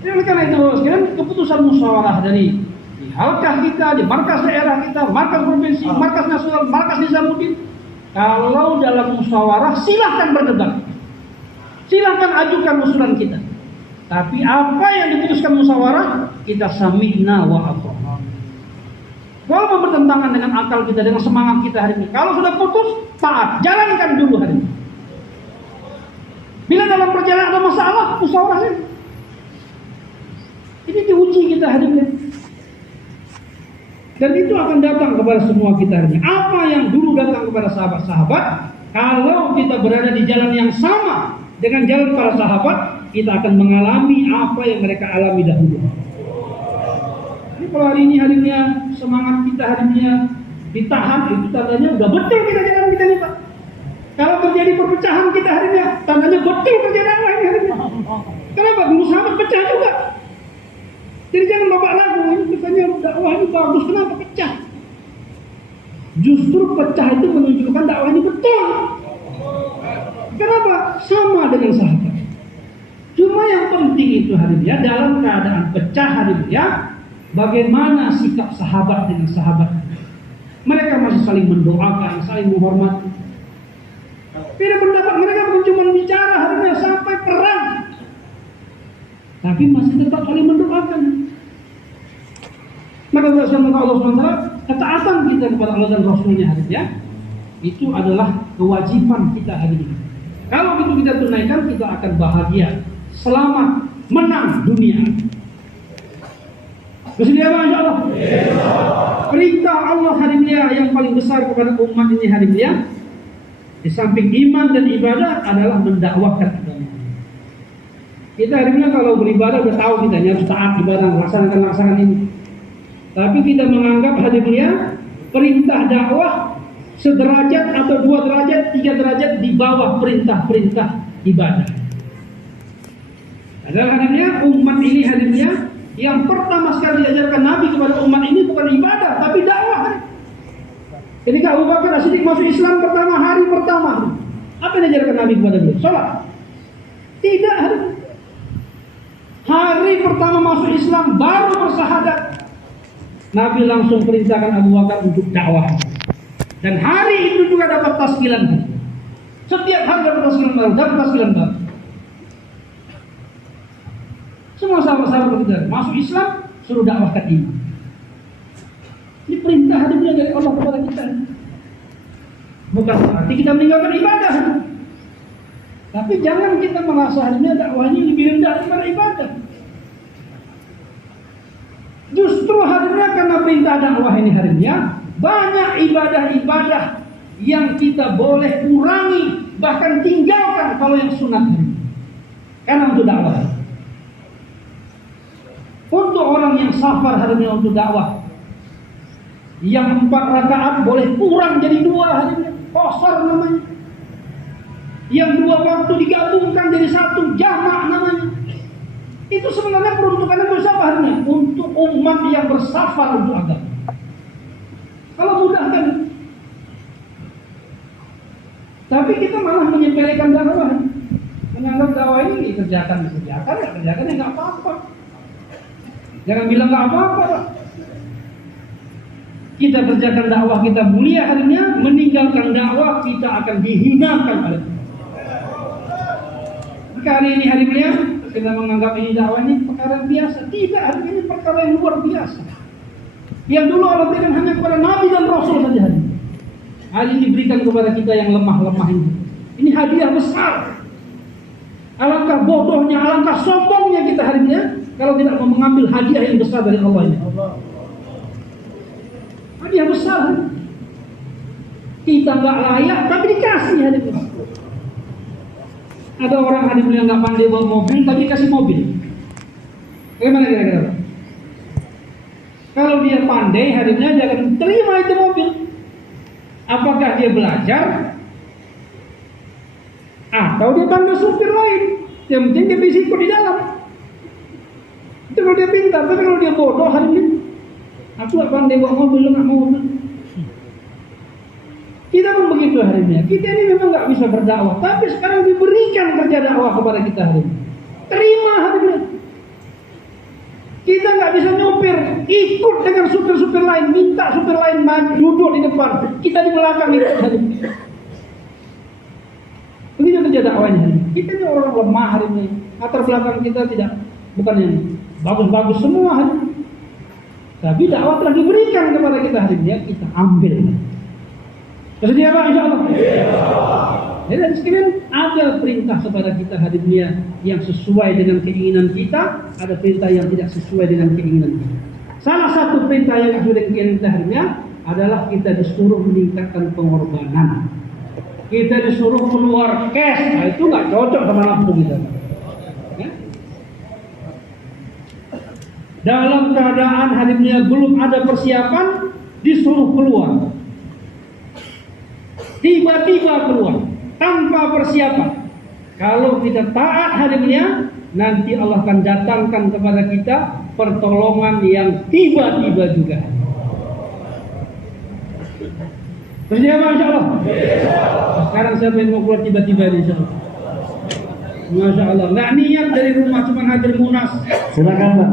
Oleh karena itu, sekarang keputusan musyawarah dari di halkah kita, di markas daerah kita, markas provinsi, markas nasional, markas Nizamuddin, kalau dalam musyawarah silahkan berdebat, silahkan ajukan usulan kita. Tapi apa yang diputuskan musyawarah, kita sami'na wa ata'na. Walaupun bertentangan dengan akal kita, dengan semangat kita hari ini, kalau sudah putus, taat, jalankan dulu hari ini. Bila dalam perjalanan ada masalah, musyawarahnya. Ini diuji kita hari ini. Dan itu akan datang kepada semua kita hari ini. Apa yang dulu datang kepada sahabat-sahabat, kalau kita berada di jalan yang sama dengan jalan para sahabat, kita akan mengalami apa yang mereka alami dahulu. Ini kalau hari ini harinya semangat kita hari ini ditahan, itu tandanya udah betul kita jalan kita nih Pak. Kalau terjadi perpecahan kita hari ini, tandanya betul kerja dakwah ini hari ini. Kenapa? Dulu sahabat pecah juga. Jadi jangan bapak lagu, ini katanya dakwah ini bagus, kenapa pecah? Justru pecah itu menunjukkan dakwah ini betul. Kenapa? Sama dengan sahabat. Cuma yang penting itu hari ini dalam keadaan pecah hari ini, bagaimana sikap sahabat dengan sahabat. Mereka masih saling mendoakan, saling menghormati. Beda pendapat mereka bukan cuma bicara hari ini sampai perang, tapi masih tetap saling mendoakan. Maka bersama Allah SWT, ketaatan kita kepada Allah dan Rasulnya hari ini, itu adalah kewajiban kita hari ini. Kalau itu kita tunaikan, kita akan bahagia, selamat, menang dunia. Bersedia apa insya Allah? Perintah Allah hari ini yang paling besar kepada umat ini hari ini, di samping iman dan ibadah adalah mendakwahkan agama. Kita hari ini kalau beribadah sudah tahu kita harus taat ibadah, laksanakan ini. Tapi kita menganggap hari ini perintah dakwah sederajat atau 2 derajat, 3 derajat di bawah perintah-perintah ibadah. Adalah hari ini umat ini hari ini yang pertama sekali diajarkan Nabi kepada umat ini bukan ibadah tapi dakwah. Ketika Abu Bakar As-Siddiq masuk Islam pertama hari pertama, apa yang diajarkan Nabi kepada beliau? Salat. Tidak. Hari pertama masuk Islam baru bersyahadat, Nabi langsung perintahkan Abu Bakar untuk dakwah. Dan hari itu juga dapat taskilan. Setiap hari dapat taskilan baru. Semua sahabat-sahabat kita masuk Islam suruh dakwahkan iman. Ini perintah hadisnya dari Allah kepada kita. Bukan berarti kita meninggalkan ibadah. Tapi jangan kita merasa hadisnya dakwahnya lebih rendah daripada ibadah. Justru hadisnya karena perintah dakwah ini hadisnya banyak ibadah-ibadah yang kita boleh kurangi, bahkan tinggalkan kalau yang sunat. Karena untuk dakwah. Untuk orang yang safar hari ini untuk dakwah, yang 4 rakaat boleh kurang jadi 2 hari ini, qasar namanya. Yang 2 waktu digabungkan jadi 1, jamak namanya. Itu sebenarnya peruntukannya untuk siapa hari ini? Untuk umat yang bersafar untuk agama. Kalau mudah kan. Tapi kita malah menyepelekan dakwah. Menganggap dakwah ini dikerjakan, ya nggak apa-apa. Jangan bilang nggak apa-apa, Pak. Kita kerjakan dakwah kita mulia harinya, meninggalkan dakwah kita akan dihinakan oleh Allah. Maka hari ini hari mulia kita menganggap ini dakwah ini perkara biasa. Tidak, hari ini perkara yang luar biasa. Yang dulu Allah berikan hanya kepada Nabi dan Rasul saja hari ini. Hari ini diberikan kepada kita yang lemah-lemah ini. Ini hadiah besar. Alangkah bodohnya, alangkah sombongnya kita hari ini kalau tidak mau mengambil hadiah yang besar dari Allah ini. Hadiah besar. Kita nggak layak, tapi dikasih hadirin. Ada orang hadirin yang nggak pandai bawa mobil, tapi dikasih mobil. Bagaimana kira-kira? Kalau dia pandai, hadirinnya dia akan terima itu mobil. Apakah dia belajar? Atau dia panggil supir lain? Yang penting dia bisa ikut di dalam. Itu kalau dia pintar, tapi kalau dia bodoh hadirin, aku nggak pandai bawa mobil, nggak mau mobil. Kita pun begitu hadirinnya. Kita ini memang nggak bisa berdakwah, tapi sekarang diberikan kerja dakwah kepada kita hadirin. Terima hadirin. Kita nggak bisa nyupir, ikut dengan supir-supir lain, minta supir lain maju duduk di depan, kita di belakang ikut hadirin. Begitu kerja dakwah ini. Kita ini orang lemah hari ini. Latar belakang kita bukan yang bagus-bagus semua hari ini. Tapi dakwah telah diberikan kepada kita hari ini, kita ambil. Bersedia Pak, insya Allah. Dan sekalian ada perintah kepada kita hari ini yang sesuai dengan keinginan kita, ada perintah yang tidak sesuai dengan keinginan kita. Salah satu perintah yang sesuai dengan keinginan kita hari ini adalah kita disuruh meningkatkan pengorbanan. Kita disuruh keluar cash, nah itu nggak cocok sama lampu kita. Ya? Dalam keadaan hari ini belum ada persiapan, disuruh keluar. Tiba-tiba keluar tanpa persiapan. Kalau kita taat hadimnya, nanti Allah akan datangkan kepada kita pertolongan yang tiba-tiba juga. Bersedia Pak, insya Allah. Sekarang siapa yang mau keluar tiba-tiba ini, insya Allah. Masya Allah. Nggak niat dari rumah, cuma hadir munas. Silakan Pak.